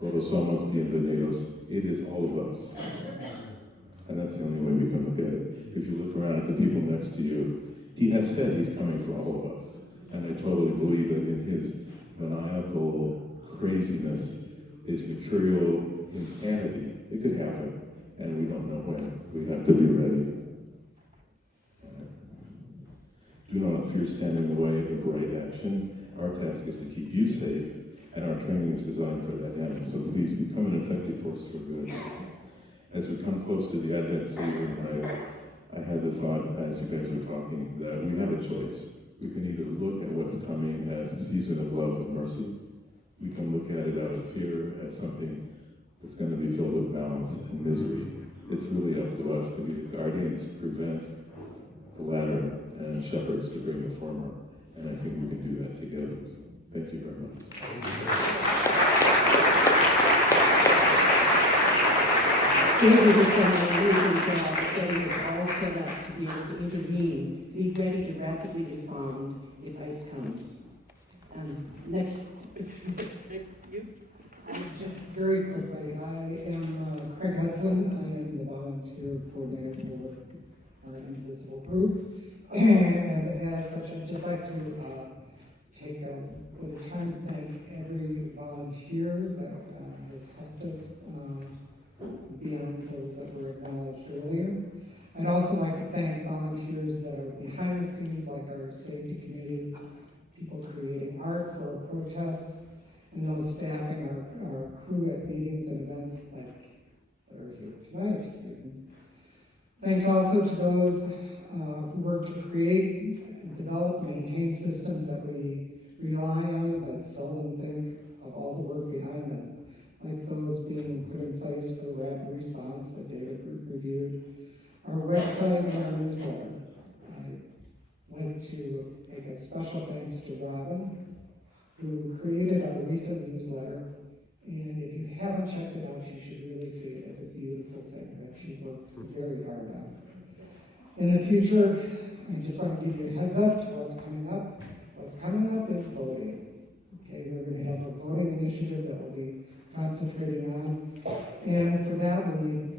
Todos somos bienvenidos. It is all of us. And that's the only way we can look at it. If you look around at the people next to you, he has said he's coming for all of us. And I totally believe that in his maniacal craziness, his material insanity, it could happen. And we don't know when. We have to be ready. Do not fear stand in the way of right action. Our task is to keep you safe, and our training is designed for that end. So please become an effective force for good. As we come close to the Advent season, I had the thought, as you guys were talking, that we have a choice. We can either look at what's coming as a season of love and mercy. We can look at it out of fear as something that's going to be filled with balance and misery. It's really up to us to be the guardians to prevent the latter and shepherds to bring the former. And I think we can do that together. So thank you very much. David has done an amazing job getting us all set up to be able to intervene, to be ready to rapidly respond if ICE comes. Next. Just very quickly, I am Craig Hudson. I am the volunteer coordinator for Indivisible Group. And as such, I'd just like to take a bit of time to thank every volunteer that has helped us beyond those that were acknowledged earlier. I'd also like to thank volunteers that are behind the scenes, like our safety committee, people creating art for our protests, and those staffing our crew at meetings and events like that are here tonight. Thanks also to those who work to create, develop, maintain systems that we rely on but seldom think of all the work behind them, like those being put in place for rapid response that David reviewed, our website and our newsletter. I'd like to make a special thanks to Robin, who created our recent newsletter, and if you haven't checked it out, you should really see it as a beautiful thing that she worked very hard on. In the future, I just want to give you a heads up to what's coming up. What's coming up is voting. Okay, we're going to have a voting initiative that we'll be concentrating on, and for that we'll need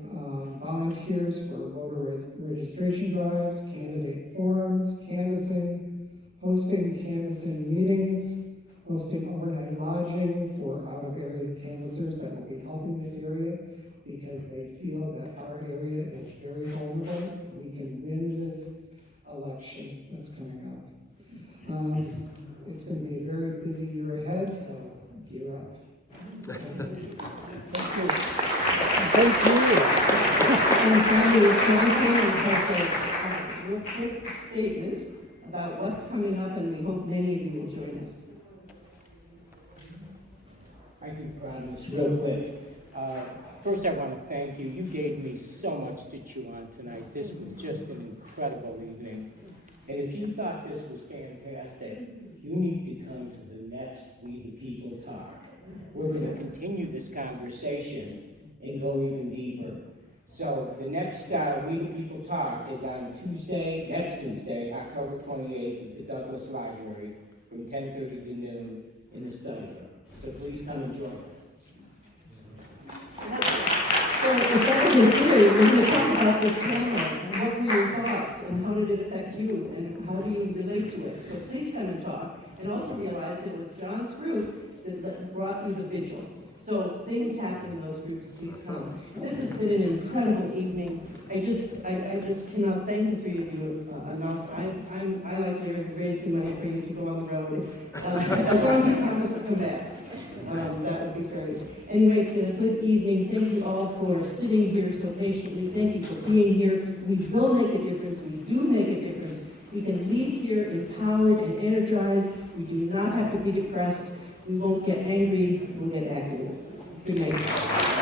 volunteers for voter registration drives, candidate forums, canvassing, hosting canvassing meetings, hosting overnight lodging for out-of-area canvassers that will be helping this area because they feel that our area is very vulnerable. We can win this election that's coming up. It's going to be a very busy year ahead, so gear up. Thank you. And finally, Senator has a real quick statement about what's coming up, and we hope many of you will join us. I can promise real quick. First, I want to thank you. You gave me so much to chew on tonight. This was just an incredible evening. And if you thought this was fantastic, you need to come to the next We the People talk. We're going to continue this conversation and go even deeper. So the next We the People talk is on Tuesday, next Tuesday, October 28th at the Douglas Library from 10:30 to noon in the study room. So please come and join us. So if that isn't clear, we're going to talk about this panel, and what were your thoughts, and how did it affect you, and how do you relate to it? So please come and talk, and also realize that it was John's group that brought you the vigil. So things happen in those groups, please come. This has been an incredible evening. I just cannot thank the three of you enough. I like raising money for you to go on the road. As long as you promise to come back. That would be great. Anyway, it's been a good evening. Thank you all for sitting here so patiently. Thank you for being here. We will make a difference. We do make a difference. We can leave here empowered and energized. We do not have to be depressed. We won't get angry. We'll get active. Good night.